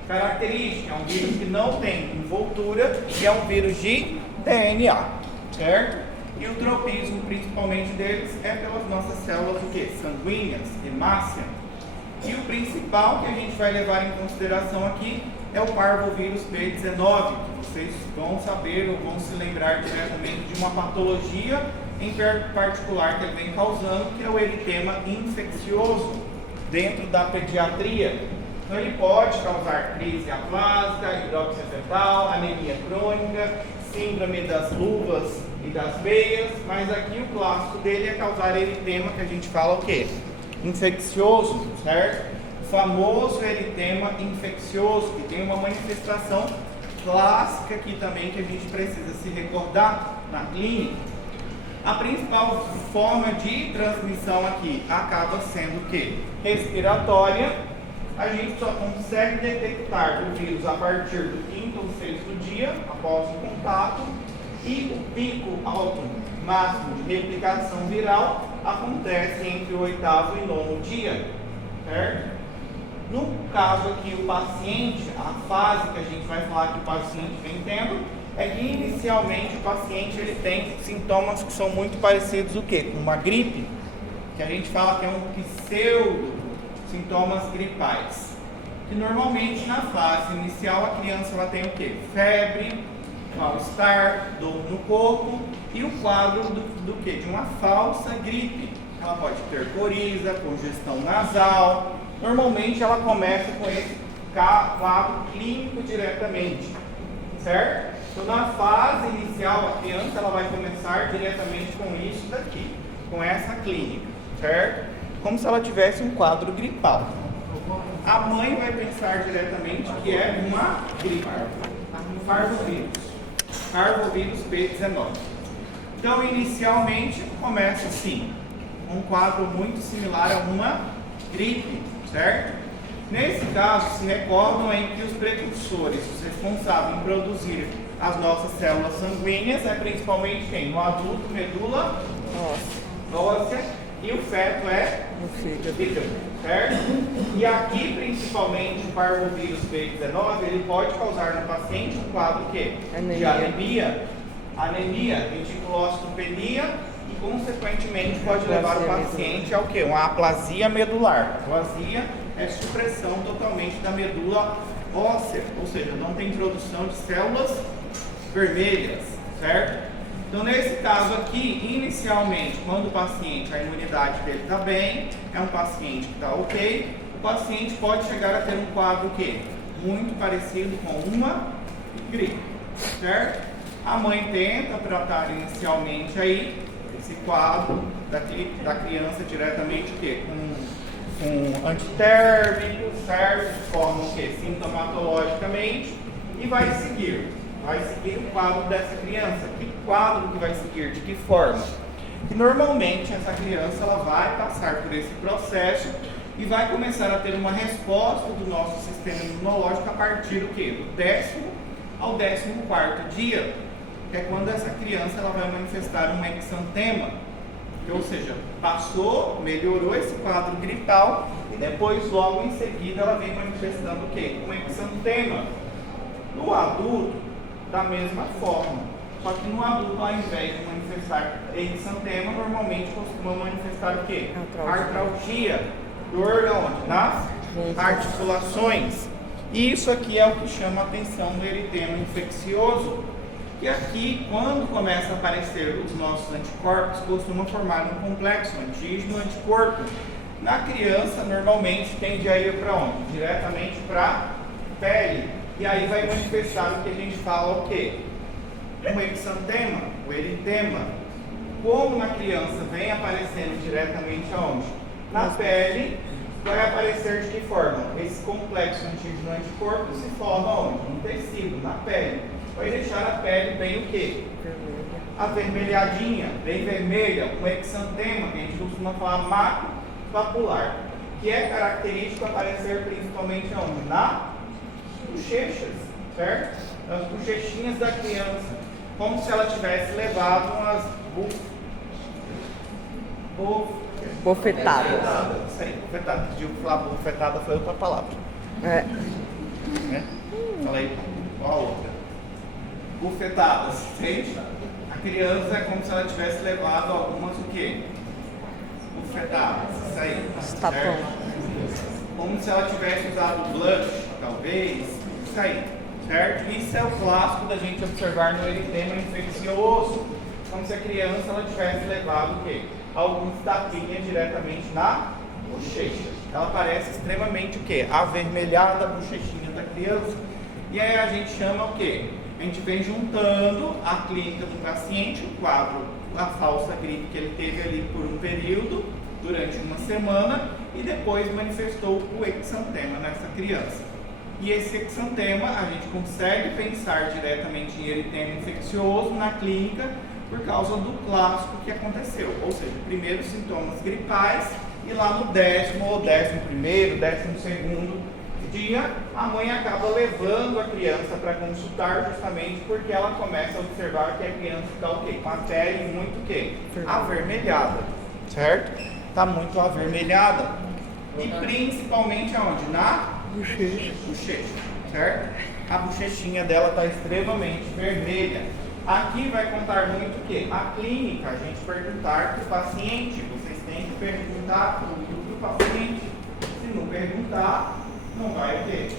Característica, é um vírus que não tem envoltura e é um vírus de DNA, certo? E o tropismo principalmente deles é pelas nossas células o quê? Sanguíneas, hemácia. E o principal que a gente vai levar em consideração aqui é o parvovírus B19, que vocês vão saber ou vão se lembrar diretamente de uma patologia em particular que ele vem causando, que é o eritema infeccioso dentro da pediatria. Então ele pode causar crise aplásica, hidroxicefetal, anemia crônica, síndrome das luvas e das veias, mas aqui o clássico dele é causar eritema, que a gente fala o quê? Infeccioso, certo? O famoso eritema infeccioso, que tem uma manifestação clássica aqui também que a gente precisa se recordar na clínica. A principal forma de transmissão aqui acaba sendo o quê? Respiratória. A gente só consegue detectar o vírus a partir do 5º ou 6º dia após o contato, e o pico alto máximo de replicação viral acontece entre o 8º e 9º dia, certo? No caso aqui, o paciente, a fase que a gente vai falar que o paciente vem tendo, é que inicialmente o paciente ele tem sintomas que são muito parecidos o quê? Com uma gripe, que a gente fala que é um pseudo sintomas gripais. Que normalmente na fase inicial a criança ela tem o quê? Febre, mal-estar, dor no corpo e o quadro do quê? De uma falsa gripe. Ela pode ter coriza, congestão nasal. Normalmente ela começa com esse quadro clínico diretamente, certo? Então na fase inicial a criança ela vai começar diretamente com isso daqui, com essa clínica, certo? Como se ela tivesse um quadro gripal. A mãe vai pensar diretamente que é uma gripe, um parvovírus B19. Então inicialmente começa assim, um quadro muito similar a uma gripe, certo? Nesse caso, se recordam em que os precursores, os responsáveis em produzir as nossas células sanguíneas, é principalmente quem? No adulto, medula óssea, e o feto é No fígado. fígado, certo? E aqui, principalmente, o parvovírus B19, ele pode causar no paciente um quadro o quê? De anemia, reticulocitopenia, e consequentemente pode levar o paciente ao quê? Uma aplasia medular. Aplasia é supressão totalmente da medula óssea, ou seja, não tem produção de células vermelhas, certo? Então nesse caso aqui, inicialmente, quando o paciente, a imunidade dele está bem, é um paciente que está ok, o paciente pode chegar a ter um quadro o quê? Muito parecido com uma gripe, certo? A mãe tenta tratar inicialmente aí esse quadro da criança diretamente o quê? Com antitérmico, certo? De forma o quê? Sintomatologicamente, e vai seguir o quadro dessa criança. Que quadro que vai seguir? De que forma? Que normalmente essa criança ela vai passar por esse processo e vai começar a ter uma resposta do nosso sistema imunológico a partir do quê? Do 10º ao 14º dia, que é quando essa criança ela vai manifestar um exantema, ou seja, passou, melhorou esse quadro gripal e depois logo em seguida ela vem manifestando o quê? Um exantema. No adulto, da mesma forma, só que no adulto, ao invés de manifestar exantema, normalmente costuma manifestar o quê? Artralgia, dor onde? Nas articulações. E isso aqui é o que chama a atenção do eritema infeccioso. E aqui, quando começa a aparecer os nossos anticorpos, costuma formar um complexo antígeno-anticorpo. Na criança, normalmente, tende a ir para onde? Diretamente para a pele. E aí vai manifestar o que a gente fala o quê? O exantema, o eritema. Como na criança vem aparecendo diretamente aonde? Na pele, vai aparecer de que forma? Esse complexo antígeno-anticorpo se forma onde? No tecido, na pele. Vai deixar a pele bem o quê? Avermelhadinha, bem vermelha, um exantema, que a gente costuma falar macropapular, que é característico aparecer principalmente onde? Na bochechas, certo? As bochechinhas da criança, como se ela tivesse levado umas Bofetada. Isso aí, bofetada. Pediu falar bofetada, foi outra palavra. É. Né? Fala aí, qual a outra? Bofetadas, entende? A criança é como se ela tivesse levado algumas o quê? Bofetadas, isso aí. Tapão. Certo? Como se ela tivesse usado blush, talvez, isso aí, certo? Isso é o clássico da gente observar no eritema infeccioso, como se a criança ela tivesse levado o quê? Alguns tapinhas diretamente na bochecha. ela parece extremamente o quê? Avermelhada, a bochechinha da criança. E aí a gente chama o quê? A gente vem juntando a clínica do paciente, o quadro, a falsa gripe que ele teve ali por um período, durante uma semana, e depois manifestou o exantema nessa criança. E esse exantema a gente consegue pensar diretamente em eritema infeccioso na clínica por causa do clássico que aconteceu, ou seja, primeiros sintomas gripais, e lá no 10º ou 11º, 12º dia, a mãe acaba levando a criança para consultar justamente porque ela começa a observar que a criança está o quê? Com a pele muito o quê? Avermelhada, certo? Está muito avermelhada. E principalmente aonde? Na bochecha, certo? A bochechinha dela está extremamente vermelha. Aqui vai contar muito o quê? A clínica, a gente perguntar para o paciente. Vocês têm que perguntar tudo para o paciente. Se não perguntar, não vai ter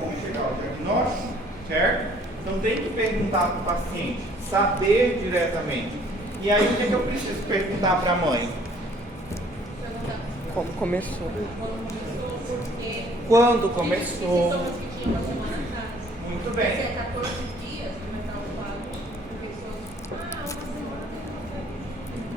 como chegar ao diagnóstico, certo? Então tem que perguntar para o paciente, saber diretamente. E aí o que eu preciso perguntar para a mãe? Como começou? Quando começou? Muito Se bem. é 14 dias, começar o quadro infeccioso.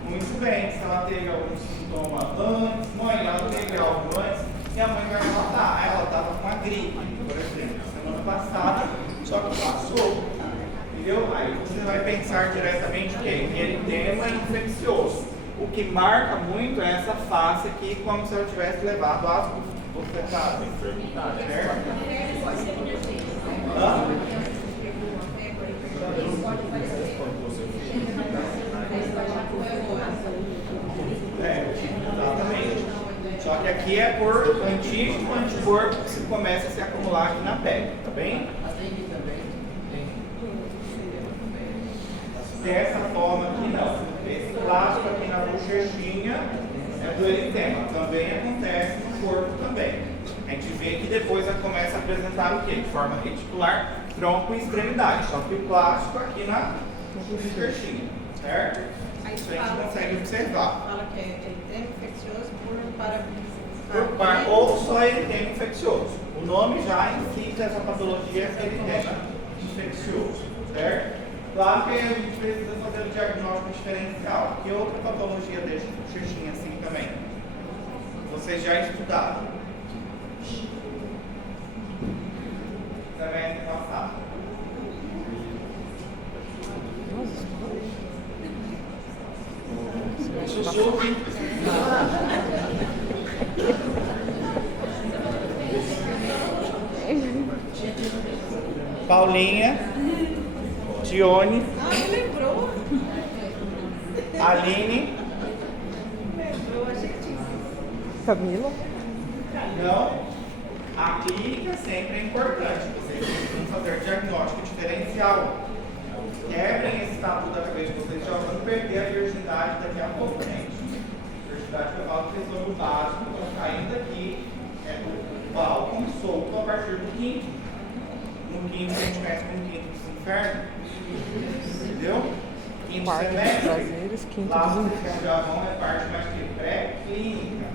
Muito bem. Se ela teve algum sintoma antes, mãe, ela teve algo antes, e a mãe vai relatar. Ela estava com a gripe, por exemplo, semana passada, só que passou. Entendeu? Aí você vai pensar diretamente o quê? Em eritema infeccioso. O que marca muito é essa face aqui, como se ela tivesse levado as bofetadas. Certo? Exatamente. Só que aqui é por antígeno, anticorpo que se começa a se acumular aqui na pele, tá bem? Dessa forma aqui não. Esse plástico aqui na bochechinha é do eritema. Também acontece no corpo também. A gente vê que depois ela começa a apresentar o quê? De forma reticular, tronco e extremidade. Só que o plástico aqui na bochechinha, certo? Isso a gente consegue observar. Fala que é eritema infeccioso Ou só eritema infeccioso. O nome já indica essa patologia eritema infeccioso, certo? Claro que a gente precisa fazer o diagnóstico diferencial. Que outra patologia deixa bochechinha assim também? Vocês já estudaram? Semestre passado. Sussurro. Paulinha, Tione, lembrou? Aline, Camila? não. A clínica sempre é importante. Vocês precisam fazer diagnóstico diferencial. Quebrem esse tabu da cabeça de vocês, já vão perder a virgindade daqui a pouco, gente. Virgindade que eu falo que vocês vão no básico, estão caindo aqui, é do balcão solto a partir do quinto. No quinto a gente conhece como quinto dos infernos. Entendeu? Quinto Quarto dos semestre. prazeres, quinto Lá dos vocês já vão é parte mais que pré-clínica.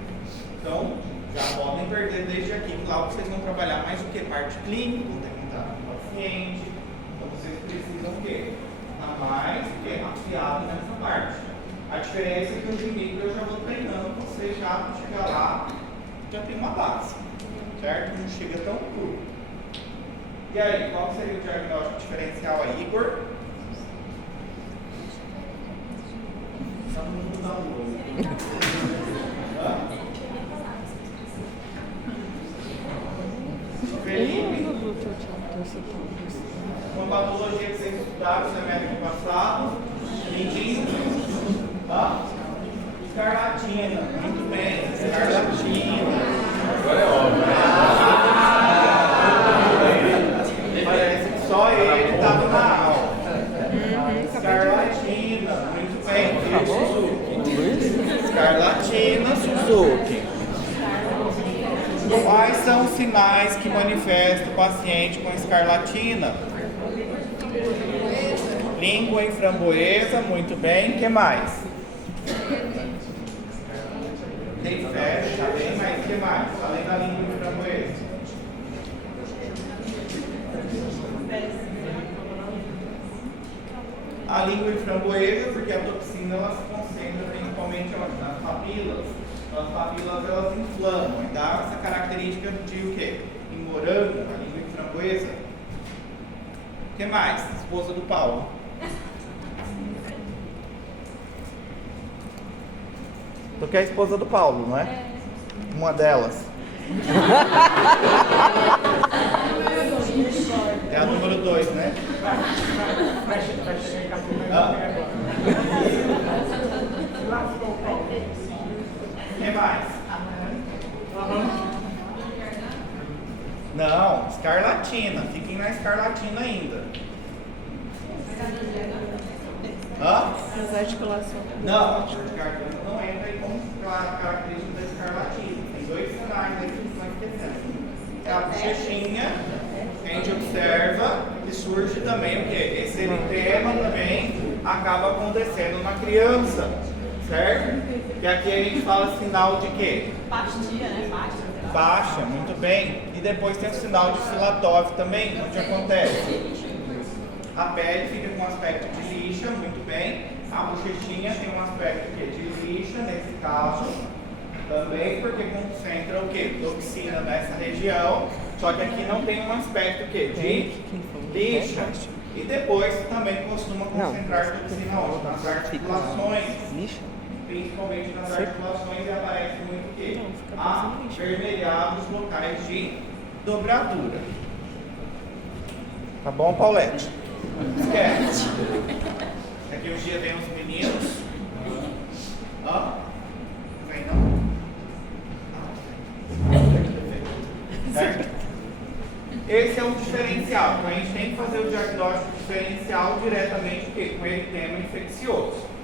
Então, já podem perder desde aqui, que lá vocês vão trabalhar mais o que? Parte clínica, vão ter que entrar no paciente. Então vocês precisam o quê? Estar mais afiado nessa parte. A diferença é que o de micro eu já vou treinando, você já chegar lá, já tem uma base. Certo? Não chega tão puro. E aí, qual seria o diagnóstico diferencial aí, Igor? Todo mundo dá Felipe, uma patologia que vocês estudaram no semestre passado, lindinho, escarlatina, muito bem, escarlatina. Agora é óbvio. Parece que só ele estava na aula. Escarlatina, muito bem, Suzuki. Escarlatina, Suzuki. Quais são os sinais que manifesta o paciente com escarlatina? Língua em framboesa, muito bem. O que mais? Tem febre, está bem mais que mais? Além da língua de framboesa. A língua de framboesa, porque a toxina ela se concentra principalmente onde? Nas papilas. As papilas elas inflamam e dá essa característica de o quê? Em morango, a língua de framboesa. O que mais? Esposa do Paulo. Tu quer a esposa do Paulo, não é? Uma delas. É a número 2, né? O que mais? Não, escarlatina. Fiquem na escarlatina ainda. Hã? As articulações. Não, a escarlatina não entra aí como característica da escarlatina. Tem 2 sinais aí que estão esquecendo. É a bochechinha, que a gente observa, e surge também o quê? Esse eritema também acaba acontecendo na criança, certo? E aqui a gente fala sinal de quê? Pastia, né? Baixa, muito bem. E depois tem o sinal de Filatov também, onde acontece? A pele fica com um aspecto de lixa, muito bem. A bochechinha tem um aspecto de lixa, nesse caso, também porque concentra o quê? Toxina nessa região. Só que aqui não tem um aspecto de lixa. E depois também costuma concentrar toxina onde? Nas articulações. Principalmente nas articulações, e aparece muito o quê? Avermelhados locais de dobradura. Tá bom, Paulette? Esquece. Aqui um dia tem uns meninos. Hã? Vem não? Certo? Esse é o diferencial. Então a gente tem que fazer o diagnóstico diferencial diretamente com eritema infeccioso.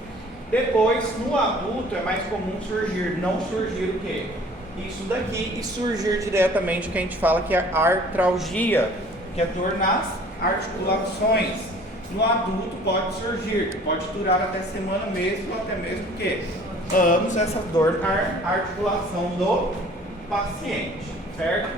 Depois, no adulto, é mais comum surgir, não surgir o quê? Isso daqui, e surgir diretamente o que a gente fala que é artralgia, que é dor nas articulações. No adulto pode surgir, pode durar até semana mesmo, ou até mesmo o quê? Anos, essa dor na articulação do paciente, certo?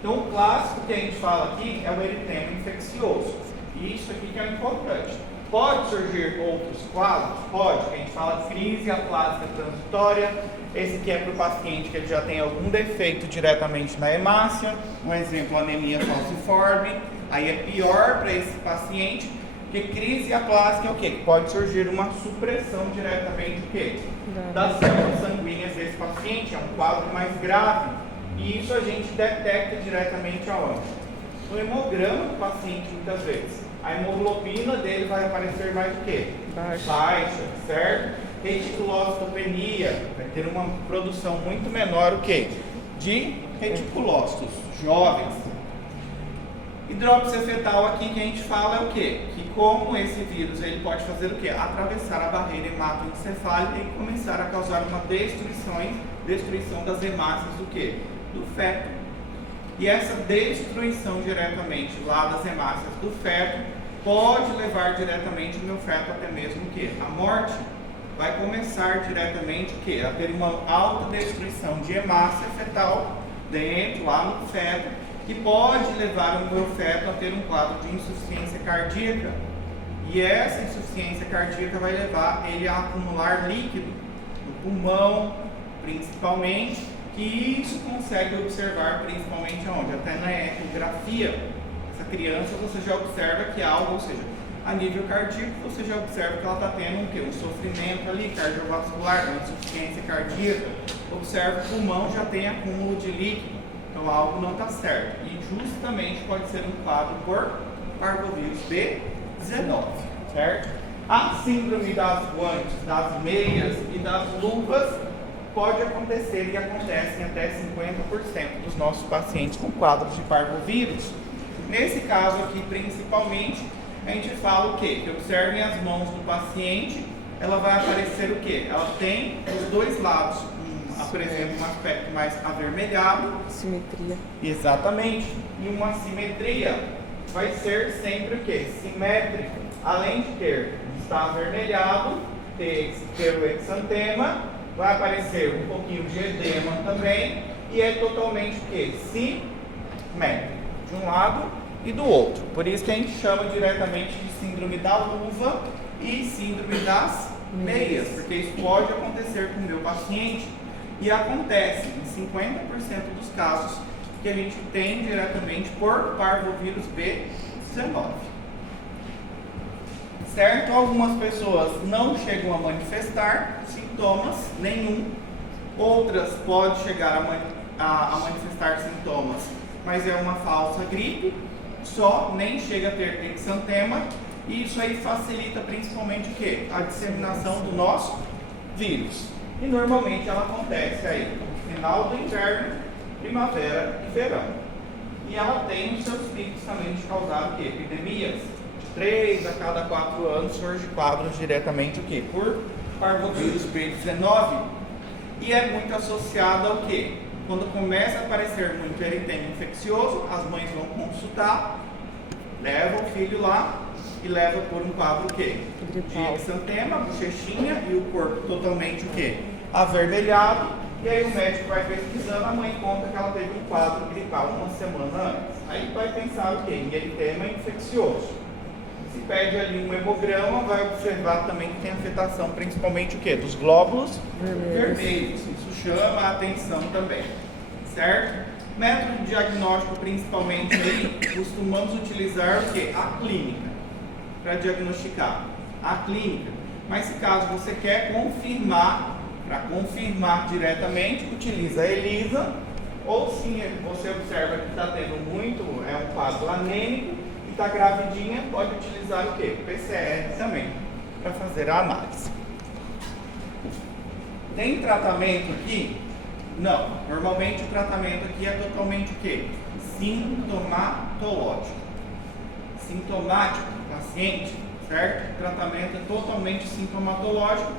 Então, o clássico que a gente fala aqui é o eritema infeccioso. E isso aqui que é importante. Pode surgir outros quadros? Pode. A gente fala de crise aplásica transitória. Esse aqui é para o paciente que ele já tem algum defeito diretamente na hemácia. Um exemplo, anemia falciforme. Aí é pior para esse paciente, porque crise aplásica é o quê? Pode surgir uma supressão diretamente do quê? Das células sanguíneas desse paciente. É um quadro mais grave. E isso a gente detecta diretamente aonde? No hemograma do paciente, muitas vezes. A hemoglobina dele vai aparecer mais o quê? Baixa, certo? Reticulocitopenia, vai ter uma produção muito menor o quê? De reticulócitos jovens. Hidrópsia fetal aqui que a gente fala é o quê? Que como esse vírus ele pode fazer o quê? Atravessar a barreira hematoencefálica e começar a causar uma destruição das hemácias do quê? Do feto. E essa destruição diretamente lá das hemácias do feto pode levar diretamente o meu feto até mesmo o quê? A morte. Vai começar diretamente o quê? A ter uma alta destruição de hemácia fetal dentro, lá no feto, que pode levar o meu feto a ter um quadro de insuficiência cardíaca. E essa insuficiência cardíaca vai levar ele a acumular líquido no pulmão, principalmente. E isso consegue observar principalmente aonde? Até na ecografia. Essa criança você já observa que algo, ou seja, a nível cardíaco você já observa que ela está tendo o quê? Um sofrimento ali cardiovascular, uma insuficiência cardíaca. Observa que o pulmão já tem acúmulo de líquido, então algo não está certo. E justamente pode ser um quadro por parvovírus B19, certo? A síndrome das guantes, das meias e das luvas pode acontecer e acontece em até 50% dos nossos pacientes com quadros de parvovírus. Nesse caso aqui, principalmente, a gente fala o quê? Que observem as mãos do paciente, ela vai aparecer o quê? Ela tem os dois lados, apresenta um aspecto mais avermelhado. Simetria. Exatamente. E uma simetria vai ser sempre o quê? Simétrico. Além de estar avermelhado, ter o exantema, vai aparecer um pouquinho de edema também e é totalmente o quê? Simétrico, de um lado e do outro. Por isso que a gente chama diretamente de síndrome da luva e síndrome das meias, porque isso pode acontecer com o meu paciente e acontece em 50% dos casos que a gente tem diretamente por parvovírus B19. Certo? Algumas pessoas não chegam a manifestar sintomas nenhum, outras podem chegar a manifestar sintomas, mas é uma falsa gripe, só nem chega a ter exantema, e isso aí facilita principalmente o quê? A disseminação do nosso vírus. E normalmente ela acontece aí no final do inverno, primavera e verão. E ela tem os seus picos também de causar o quê? Epidemias. 3 a cada 4 anos surge quadros diretamente o quê? Por parvovírus B19. E é muito associado ao quê? Quando começa a aparecer muito eritema infeccioso, as mães vão consultar, levam o filho lá e levam por um quadro o quê? De exantema, bochechinha e o corpo totalmente o quê? Avermelhado. E aí o médico vai pesquisando, a mãe conta que ela teve um quadro gripal uma semana antes. Aí vai pensar o quê? Em eritema infeccioso. Se pede ali um hemograma, vai observar também que tem afetação, principalmente o quê? Dos glóbulos vermelhos. Isso chama a atenção também, certo? Método de diagnóstico, principalmente aí, costumamos utilizar o quê? A clínica, para diagnosticar. A clínica. Mas se caso você quer confirmar, para confirmar diretamente, utiliza a ELISA, ou se você observa que está tendo muito, é um quadro anêmico, está gravidinha, pode utilizar o quê? PCR também, para fazer a análise. Tem tratamento aqui? Não. Normalmente o tratamento aqui é totalmente o quê? Sintomatológico. Sintomático, paciente, certo? O tratamento é totalmente sintomatológico.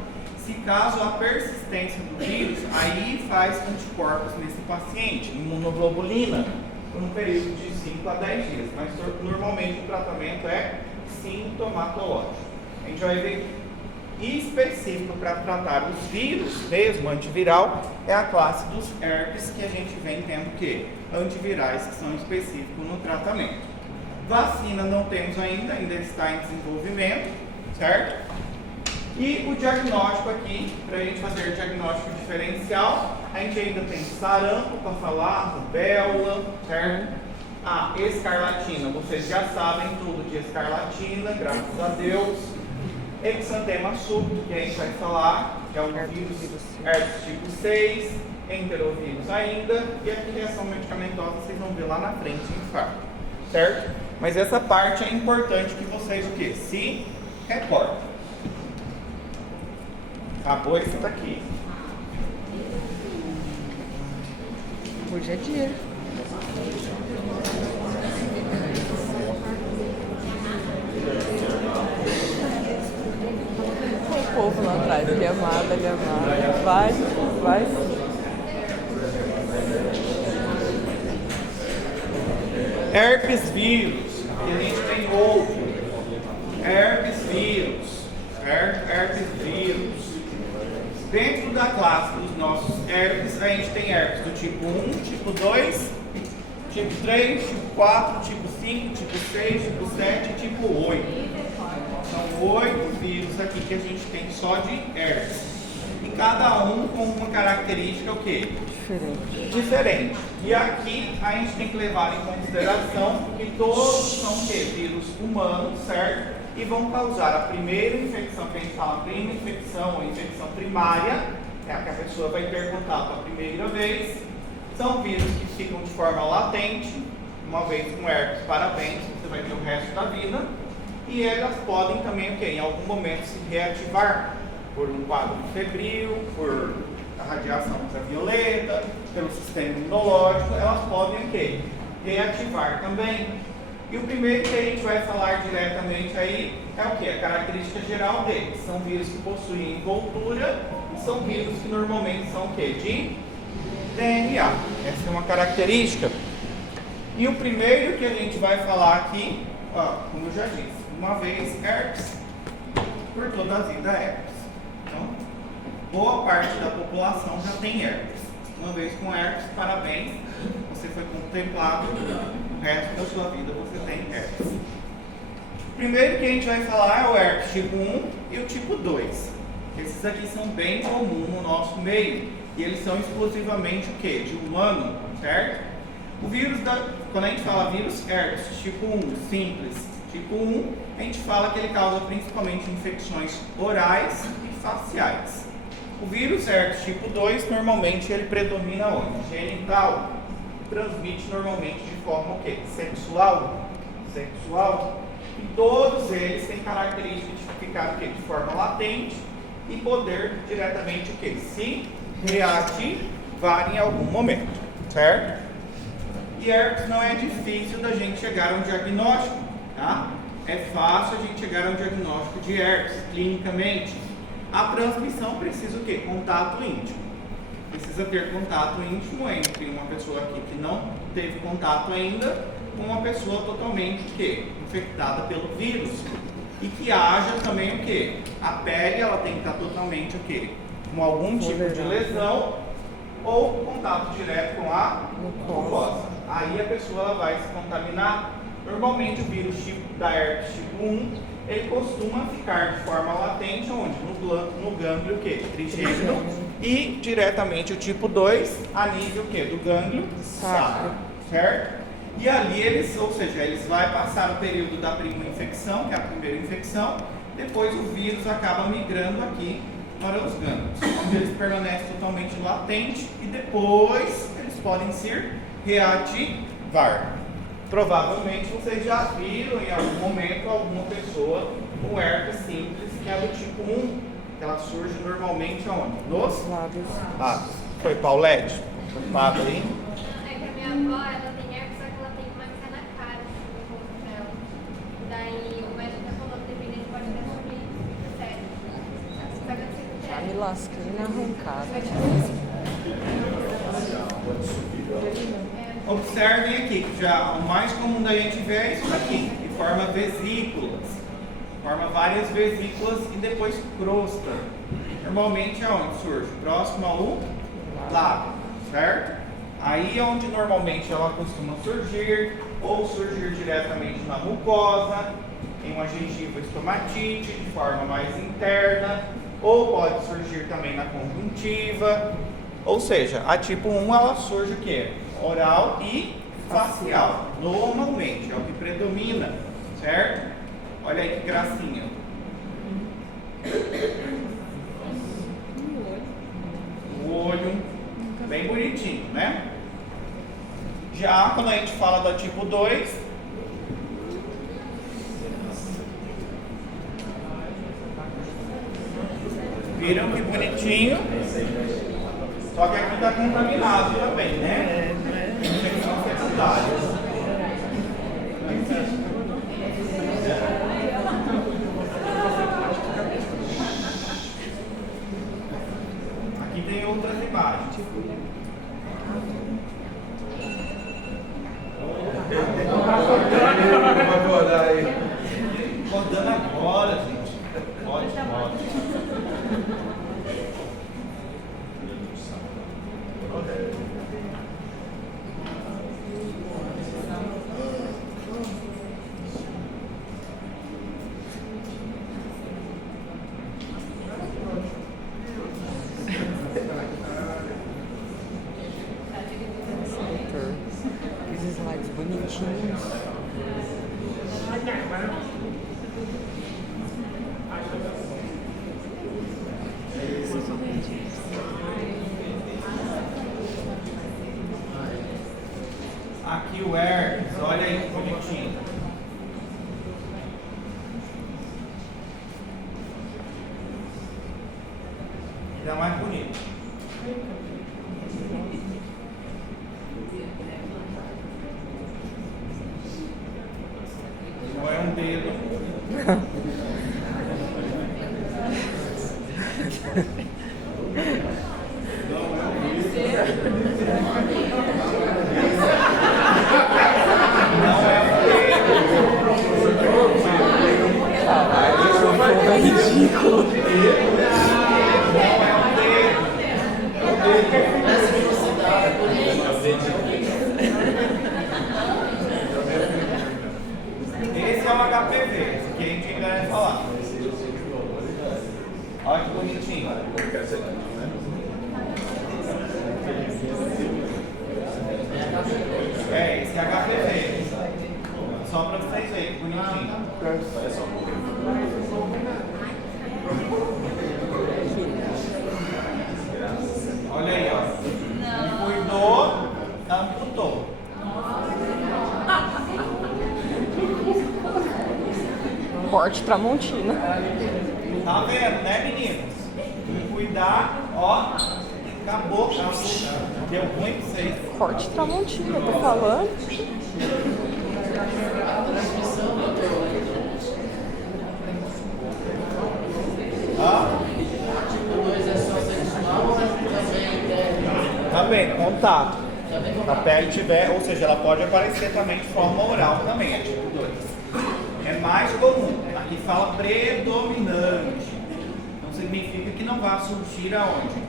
Se caso a persistência do vírus, aí faz anticorpos nesse paciente, imunoglobulina, por um período de 5 a 10 dias, mas normalmente o tratamento é sintomatológico. A gente vai ver específico para tratar os vírus, mesmo antiviral, é a classe dos herpes, que a gente vem tendo que antivirais que são específicos no tratamento. Vacina não temos ainda está em desenvolvimento, certo? E o diagnóstico aqui, para a gente fazer diagnóstico diferencial, a gente ainda tem sarampo para falar, rubéola, certo? Escarlatina, vocês já sabem tudo de escarlatina, graças a Deus. Exantema súbito, que a gente vai falar, que é o vírus herpes tipo 6, enterovírus ainda, e a reação medicamentosa vocês vão ver lá na frente, infarto, certo? Mas essa parte é importante que vocês o quê? Se recordem. Acabou esse daqui. Hoje é dia. Tem o povo lá atrás, ele amado. Vai. Herpes vírus, e a gente tem outro. Herpes vírus, certo? Herpes vírus. Dentro da classe dos nossos herpes, a gente tem herpes do tipo 1, tipo 2, tipo 3, tipo 4, tipo 5, tipo 6, tipo 7 e tipo 8. São 8 vírus aqui que a gente tem só de herpes. E cada um com uma característica o quê? Diferente. E aqui a gente tem que levar em consideração que todos são o quê? Vírus humanos, certo? E vão causar a primeira infecção, que a gente fala prima infecção ou infecção primária, é a que a pessoa vai ter contato a primeira vez. São vírus que ficam de forma latente, uma vez com herpes, parabéns, você vai ter o resto da vida. E elas podem também, em algum momento se reativar por um quadro febril, por a radiação ultravioleta, pelo sistema imunológico, elas podem reativar também. E o primeiro que a gente vai falar diretamente aí é o que? A característica geral deles. São vírus que possuem envoltura e são vírus que normalmente são o quê? De DNA. Essa é uma característica. E o primeiro que a gente vai falar aqui, como eu já disse, uma vez herpes, por toda a vida herpes. Então, boa parte da população já tem herpes. uma vez com herpes, parabéns, você foi contemplado, o resto da sua vida você tem herpes. O primeiro que a gente vai falar é o herpes tipo 1 e o tipo 2. Esses aqui são bem comuns no nosso meio e eles são exclusivamente o quê? De humano, certo? O vírus, quando a gente fala vírus herpes tipo 1, simples, tipo 1, a gente fala que ele causa principalmente infecções orais e faciais. O vírus herpes tipo 2, normalmente ele predomina onde? Genital. Transmite normalmente de forma o quê? Sexual. E todos eles têm característica de ficar o quê? De forma latente e poder diretamente o quê? Se reativar em algum momento, certo? E herpes não é difícil da gente chegar a um diagnóstico, tá? É fácil a gente chegar a um diagnóstico de herpes, clinicamente. A transmissão precisa o quê? Contato íntimo. Precisa ter contato íntimo entre uma pessoa aqui que não teve contato ainda com uma pessoa totalmente o quê? Infectada pelo vírus. E que haja também o quê? A pele ela tem que estar totalmente o quê? Com algum tipo de lesão ou contato direto com a mucosa. Aí a pessoa ela vai se contaminar. Normalmente o vírus da herpes tipo 1, ele costuma ficar de forma latente, onde? No gânglio o quê? Trigêmino e diretamente o tipo 2 a nível o quê? Do gânglio sacro, certo? E ali eles, ou seja, eles vão passar o período da primeira infecção, que é a primeira infecção, depois o vírus acaba migrando aqui para os gânglios, onde eles permanecem totalmente latentes e depois eles podem se reativar. Provavelmente vocês já viram em algum momento alguma pessoa com herpes simples, que é do tipo 1, que ela surge normalmente onde? Nos lábios. Foi Paulette? Foi Fábio aí? É que a minha avó, ela tem herpes, só que ela tem uma marca na cara, no rosto dela. Daí o médico falou que dependendo pode ter sobre sério. Já me lasquei na arrancada. Observem aqui, que já o mais comum da gente ver é isso aqui, que forma vesículas. Forma várias vesículas e depois crosta. Normalmente é onde surge? Próximo ao lábio, certo? Aí é onde normalmente ela costuma surgir, ou surgir diretamente na mucosa, em uma gengiva estomatite, de forma mais interna, ou pode surgir também na conjuntiva. Ou seja, a tipo 1 ela surge o quê? Oral e facial, normalmente, é o que predomina, certo? Olha aí que gracinha. O olho, bem bonitinho, né? Já quando a gente fala da tipo 2, viram que bonitinho? Só que aqui está contaminado também, né? Infecção secundária. Aqui tem outras imagens. Rodando agora, gente. Pode. Esses slides bonitinhos. Aqui o herpes, olha aí que bonitinho. Ainda mais bonito. Não é um dedo. Não é um dedo. Corte Tramontina. Tá vendo, né, meninos? Cuidar, ó. Acabou. Deu ruim pra vocês. Corte Tramontina, tô falando. Também, contato. Se a pele tiver, ou seja, ela pode aparecer também de forma oral também, é tipo 2. É mais comum. Aqui fala predominante. Não significa que não vá surgir aonde?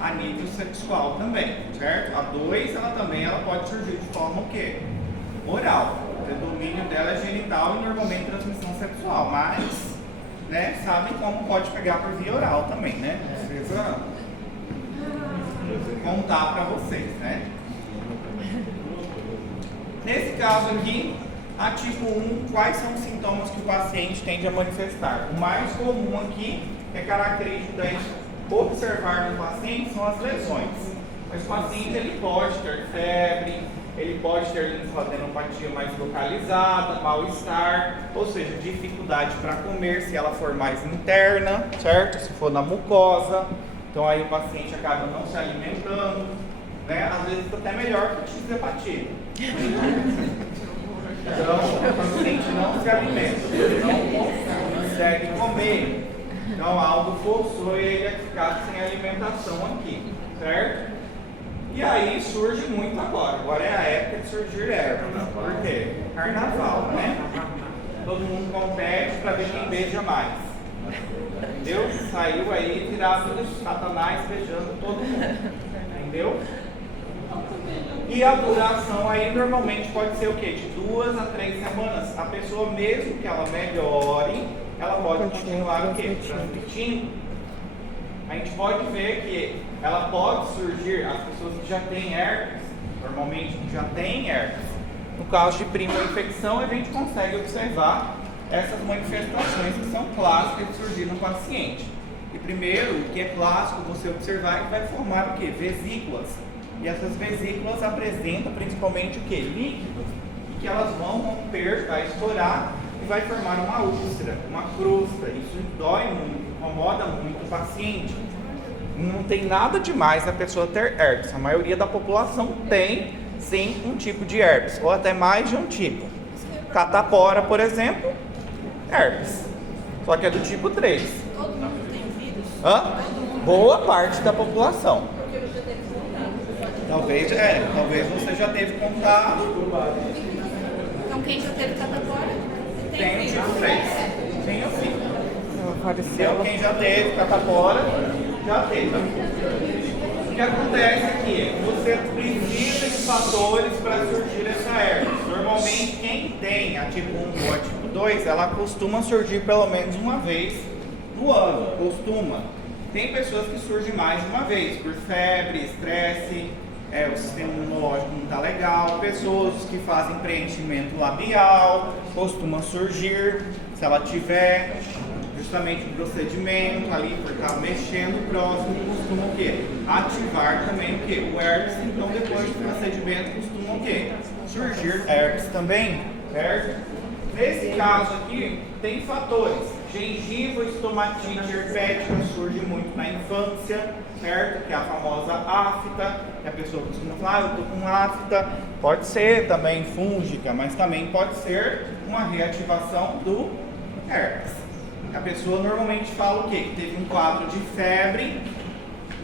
A nível sexual também, certo? A 2, ela pode surgir de forma o quê? Oral. O predomínio dela é genital e normalmente transmissão sexual, mas, né, sabem como pode pegar por via oral também, né? Não precisa contar pra vocês, né? Nesse caso aqui, a tipo 1, quais são os sintomas que o paciente tende a manifestar? O mais comum aqui é característico da gente observar no paciente são as lesões. Mas o paciente ele pode ter febre, ele pode ter linfadenopatia mais localizada, mal-estar, ou seja, dificuldade para comer se ela for mais interna, certo? Se for na mucosa, então aí o paciente acaba não se alimentando, né? Às vezes até melhor que o hepatite. Então o paciente não se alimenta, não consegue comer. Então algo forçou ele a ficar sem alimentação aqui, certo? E aí surge muito agora. Agora é a época de surgir herpes. Por quê? Carnaval, né? Todo mundo compete para ver quem beija mais. Entendeu? Saiu aí tirar tudo Satanás beijando todo mundo. Entendeu? E a duração aí normalmente pode ser o quê? De 2 a 3 semanas. A pessoa, mesmo que ela melhore, ela pode continuar o quê? Transmitindo. A gente pode ver que ela pode surgir, as pessoas que já têm herpes, normalmente que já têm herpes, no caso de primo-infecção, a gente consegue observar essas manifestações que são clássicas de surgir no paciente. E primeiro, o que é clássico você observar é que vai formar o quê? Vesículas. E essas vesículas apresentam principalmente o quê? Líquidos. E que elas vão romper, vai estourar e vai formar uma úlcera, uma crosta. Isso dói muito, incomoda muito o paciente. Não tem nada demais a pessoa ter herpes. A maioria da população tem, sim, um tipo de herpes, ou até mais de um tipo. Catapora, por exemplo, herpes. Só que é do tipo 3. Todo mundo tem vírus? Boa parte da população. Talvez você já teve contato. Então quem já teve catapora Tem o tipo 3. Sim ou sim? Apareceu. Quem já teve catapora, já teve. O que acontece aqui? Você precisa de fatores para surgir essa herpes. Normalmente quem tem a tipo 1 ou a tipo 2, ela costuma surgir pelo menos uma vez no ano. Costuma. Tem pessoas que surgem mais de uma vez, por febre, estresse, o sistema imunológico não está legal. Pessoas que fazem preenchimento labial, costuma surgir, se ela tiver justamente o procedimento ali, por estar mexendo próximo, costuma o quê? Ativar também o quê? O herpes. Então depois do procedimento costuma o quê? Surgir herpes também, certo? Nesse caso aqui, tem fatores. Gengiva, estomatite herpética surge muito na infância, certo? Que é a famosa afta, que a pessoa costuma falar, eu tô com afta. Pode ser também fúngica, mas também pode ser uma reativação do herpes. A pessoa normalmente fala o quê? Que teve um quadro de febre,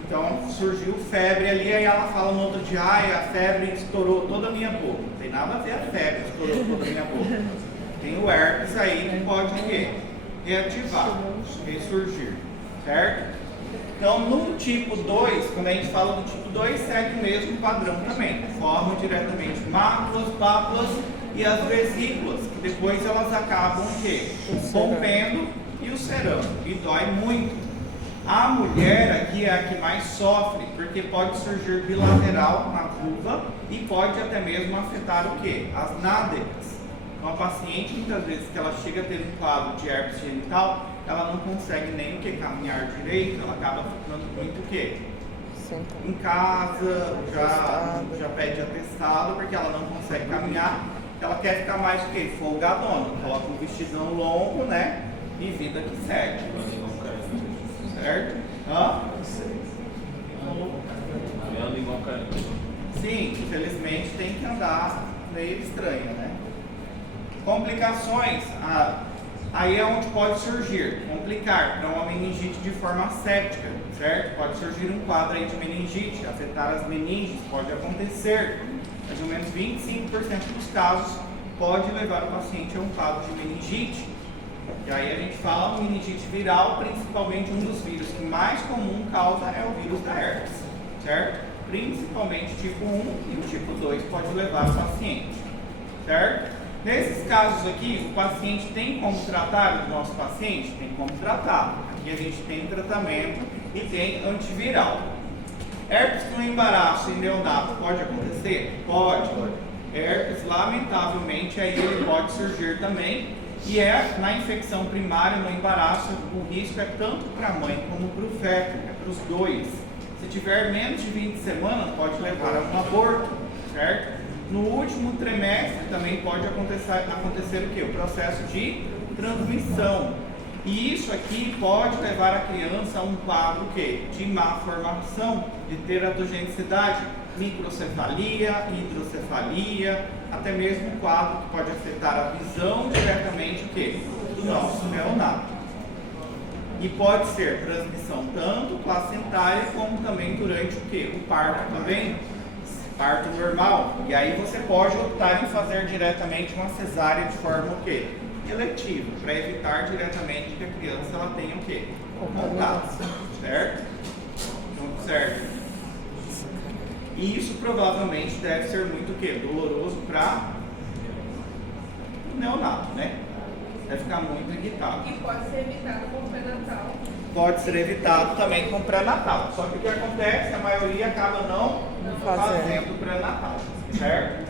então surgiu febre ali, aí ela fala no outro dia, a febre estourou toda a minha boca. Não tem nada a ver a febre estourou toda a minha boca. Tem o herpes aí que pode o quê? Reativar, ressurgir, certo? Então, no tipo 2, quando a gente fala do tipo 2, segue o mesmo padrão também. Formam diretamente máculas, pápulas e as vesículas, que depois elas acabam o quê? Rompendo e ulcerando, e dói muito. A mulher aqui é a que mais sofre, porque pode surgir bilateral na vulva e pode até mesmo afetar o quê? As nádegas. Então a paciente, muitas vezes que ela chega a ter um quadro de herpes genital, ela não consegue nem o que caminhar direito, ela acaba ficando muito o quê? Em casa, já pede atestado, porque ela não consegue caminhar ela quer ficar mais o quê? Folgadona. Coloca um vestidão longo, né? E vida que segue. Certo? Hã? Anda igual caranguejo. Sim, infelizmente tem que andar meio estranho, né? Complicações, aí é onde pode surgir, complicar para uma meningite de forma séptica, certo? Pode surgir um quadro aí de meningite, afetar as meninges, pode acontecer. Mais ou menos 25% dos casos pode levar o paciente a um quadro de meningite. E aí a gente fala meningite viral, principalmente um dos vírus que mais comum causa é o vírus da herpes, certo? Principalmente tipo 1 e o tipo 2 pode levar o paciente, certo? Nesses casos aqui, o paciente tem como tratar o nosso paciente? Tem como tratar. Aqui a gente tem tratamento e tem antiviral. Herpes no embaraço e neonato pode acontecer? Pode. Herpes, lamentavelmente, aí ele pode surgir também. E na infecção primária, no embaraço, o risco é tanto para a mãe como para o feto, é para os dois. Se tiver menos de 20 semanas, pode levar a um aborto, certo? No último trimestre também pode acontecer o quê? O processo de transmissão. E isso aqui pode levar a criança a um quadro o quê? De má formação, de teratogenicidade, microcefalia, hidrocefalia, até mesmo um quadro que pode afetar a visão diretamente o quê? Do nosso neonato. E pode ser transmissão tanto placentária como também durante o quê? O parto também. Parto normal. E aí você pode optar em fazer diretamente uma cesárea de forma o quê? Eletiva, para evitar diretamente que a criança ela tenha o quê? Contato, certo? Então, certo. E isso provavelmente deve ser muito o quê? Doloroso para o neonato, né? Deve ficar muito irritado. E pode ser evitado com o pré-natal. Pode ser evitado também com pré-natal. Só que o que acontece, a maioria acaba não fazendo pré-natal, certo?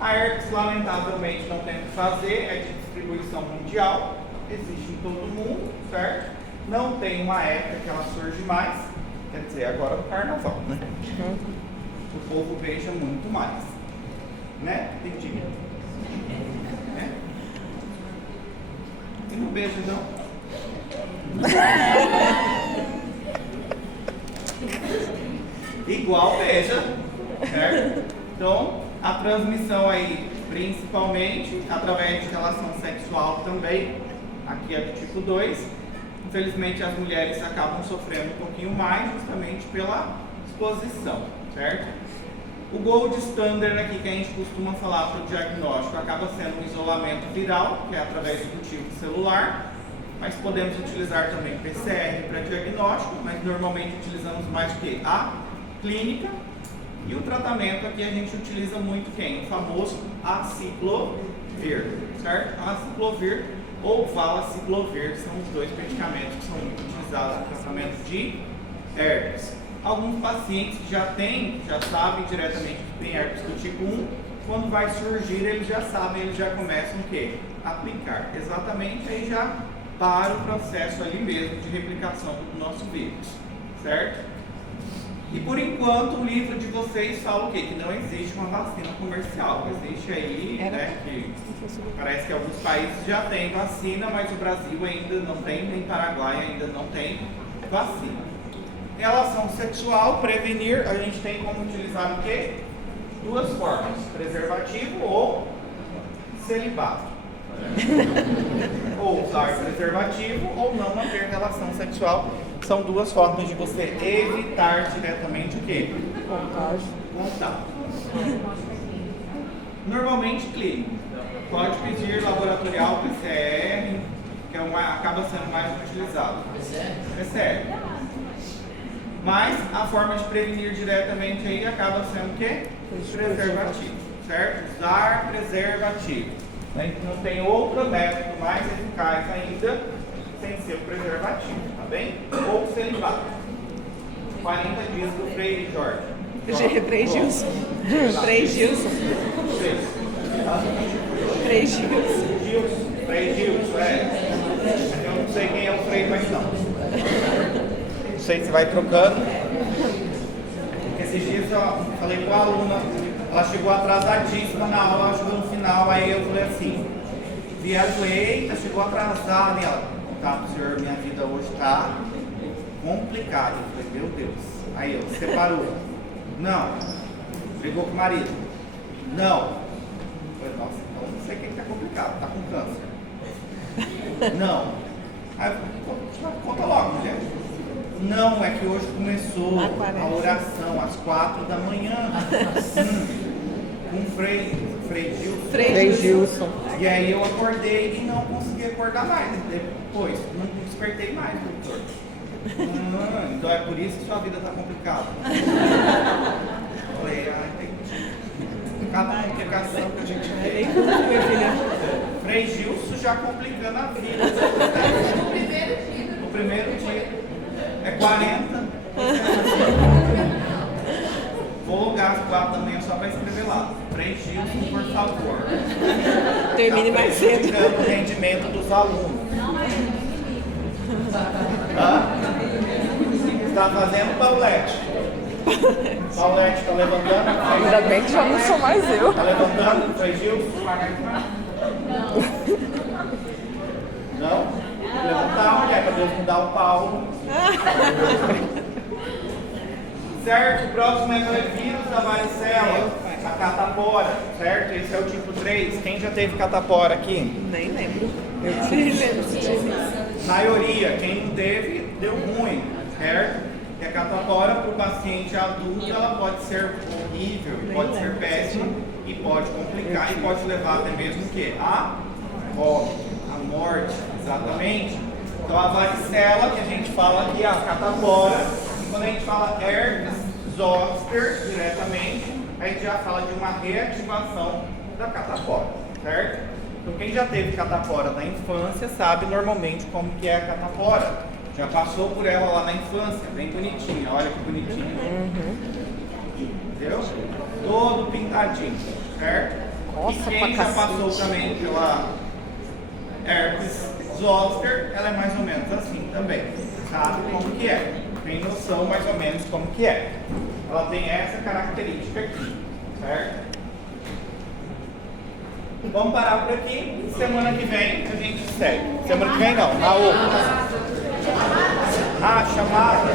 A herpes, lamentavelmente, não tem o que fazer, é de distribuição mundial, existe em todo mundo, certo? Não tem uma época que ela surge mais, quer dizer, agora no carnaval, né? O povo beija muito mais, né? Entendi. Né? E não beija, não? Igual beija, certo? Então, a transmissão aí, principalmente, através de relação sexual também, aqui é do tipo 2. Infelizmente, as mulheres acabam sofrendo um pouquinho mais, justamente pela exposição, certo? O gold standard aqui que a gente costuma falar para o diagnóstico acaba sendo um isolamento viral, que é através do cultivo celular, mas podemos utilizar também PCR para diagnóstico, mas normalmente utilizamos mais que a clínica. E o tratamento aqui a gente utiliza muito quem? O famoso aciclovir, certo? Aciclovir ou valaciclovir são os dois medicamentos que são muito utilizados no tratamento de herpes. Alguns pacientes que já sabem diretamente que tem herpes do tipo 1, quando vai surgir eles já sabem, eles já começam o quê? Aplicar. Exatamente, aí já para o processo ali mesmo de replicação do nosso vírus, certo? E por enquanto o livro de vocês fala o quê? Que não existe uma vacina comercial. Existe aí, né, que parece que alguns países já têm vacina, mas o Brasil ainda não tem, nem Paraguai ainda não tem vacina. Relação sexual, prevenir, a gente tem como utilizar o quê? Duas formas, preservativo ou celibato. Ou usar preservativo ou não manter relação sexual. São duas formas de você evitar diretamente o quê? Contato. Normalmente clínico. Pode pedir laboratorial PCR, que acaba sendo mais utilizado. PCR. Mas a forma de prevenir diretamente aí acaba sendo o quê? Preservativo, certo? Usar preservativo. Não tem outro método mais eficaz ainda sem ser o preservativo, tá bem? Ou celibato. 40 dias do Frei Jorge. Frei Gilson. Frei Gilson. Frei Gilson. Frei Gilson, é. Eu não sei quem é o Frei, mas não. Não sei se vai trocando. Esses dias eu falei com a aluna Ela chegou atrasadíssima na aula, ela chegou no final, aí eu falei assim, vieram e falei, eita, chegou atrasada. E ela, tá, senhor, minha vida hoje tá complicada. Eu falei, meu Deus. Aí eu, separou. Não. Brigou com o marido. Não. Eu falei, nossa, então não sei quem tá complicado, tá com câncer. Não. Aí eu falei, conta logo, mulher. Não, é que hoje começou a oração às 4 da manhã. Com o Frei Gilson. E aí eu acordei e não consegui acordar mais. Depois, não despertei mais, doutor. Então é por isso que sua vida está complicada. Falei, entendi. Cada complicação que a gente tem. Frei Gilson já complicando a vida. O primeiro dia. É 40. Vou logar às 4 da manhã só para escrever lá. Frei Gilson, por favor. Termine Tá mais cedo. prejudicando o rendimento dos alunos. Está fazendo Paulette. Paulette está levantando. Ainda bem que já não sou mais eu. Está levantando, Frei Gilson? Não? Levantar, mulher, para Deus mudar o Paulo. Certo? O próximo é o vírus da varicela, a catapora, certo? Esse é o tipo 3. Quem já teve catapora aqui? Nem lembro. Eu nem lembro se tive. Maioria, quem não teve, deu ruim, certo? E a catapora para o paciente adulto, ela pode ser horrível, pode ser péssima e pode complicar e pode levar até mesmo o quê? A morte, exatamente. Então a varicela, que a gente fala aqui, a catapora, e quando a gente fala herpes zoster diretamente, a gente já fala de uma reativação da catapora, certo? Então quem já teve catapora na infância sabe normalmente como que é a catapora. Já passou por ela lá na infância, bem bonitinha, olha que bonitinho. Entendeu? Todo pintadinho, certo? Nossa, e quem pra já passou cacete. também pela herpes zoster, ela é mais ou menos assim também. Sabe como que é? Tem noção mais ou menos como que é. Ela tem essa característica aqui, certo? Vamos parar por aqui. Semana que vem a gente segue. Semana que vem não, na outra. Ah, chamada.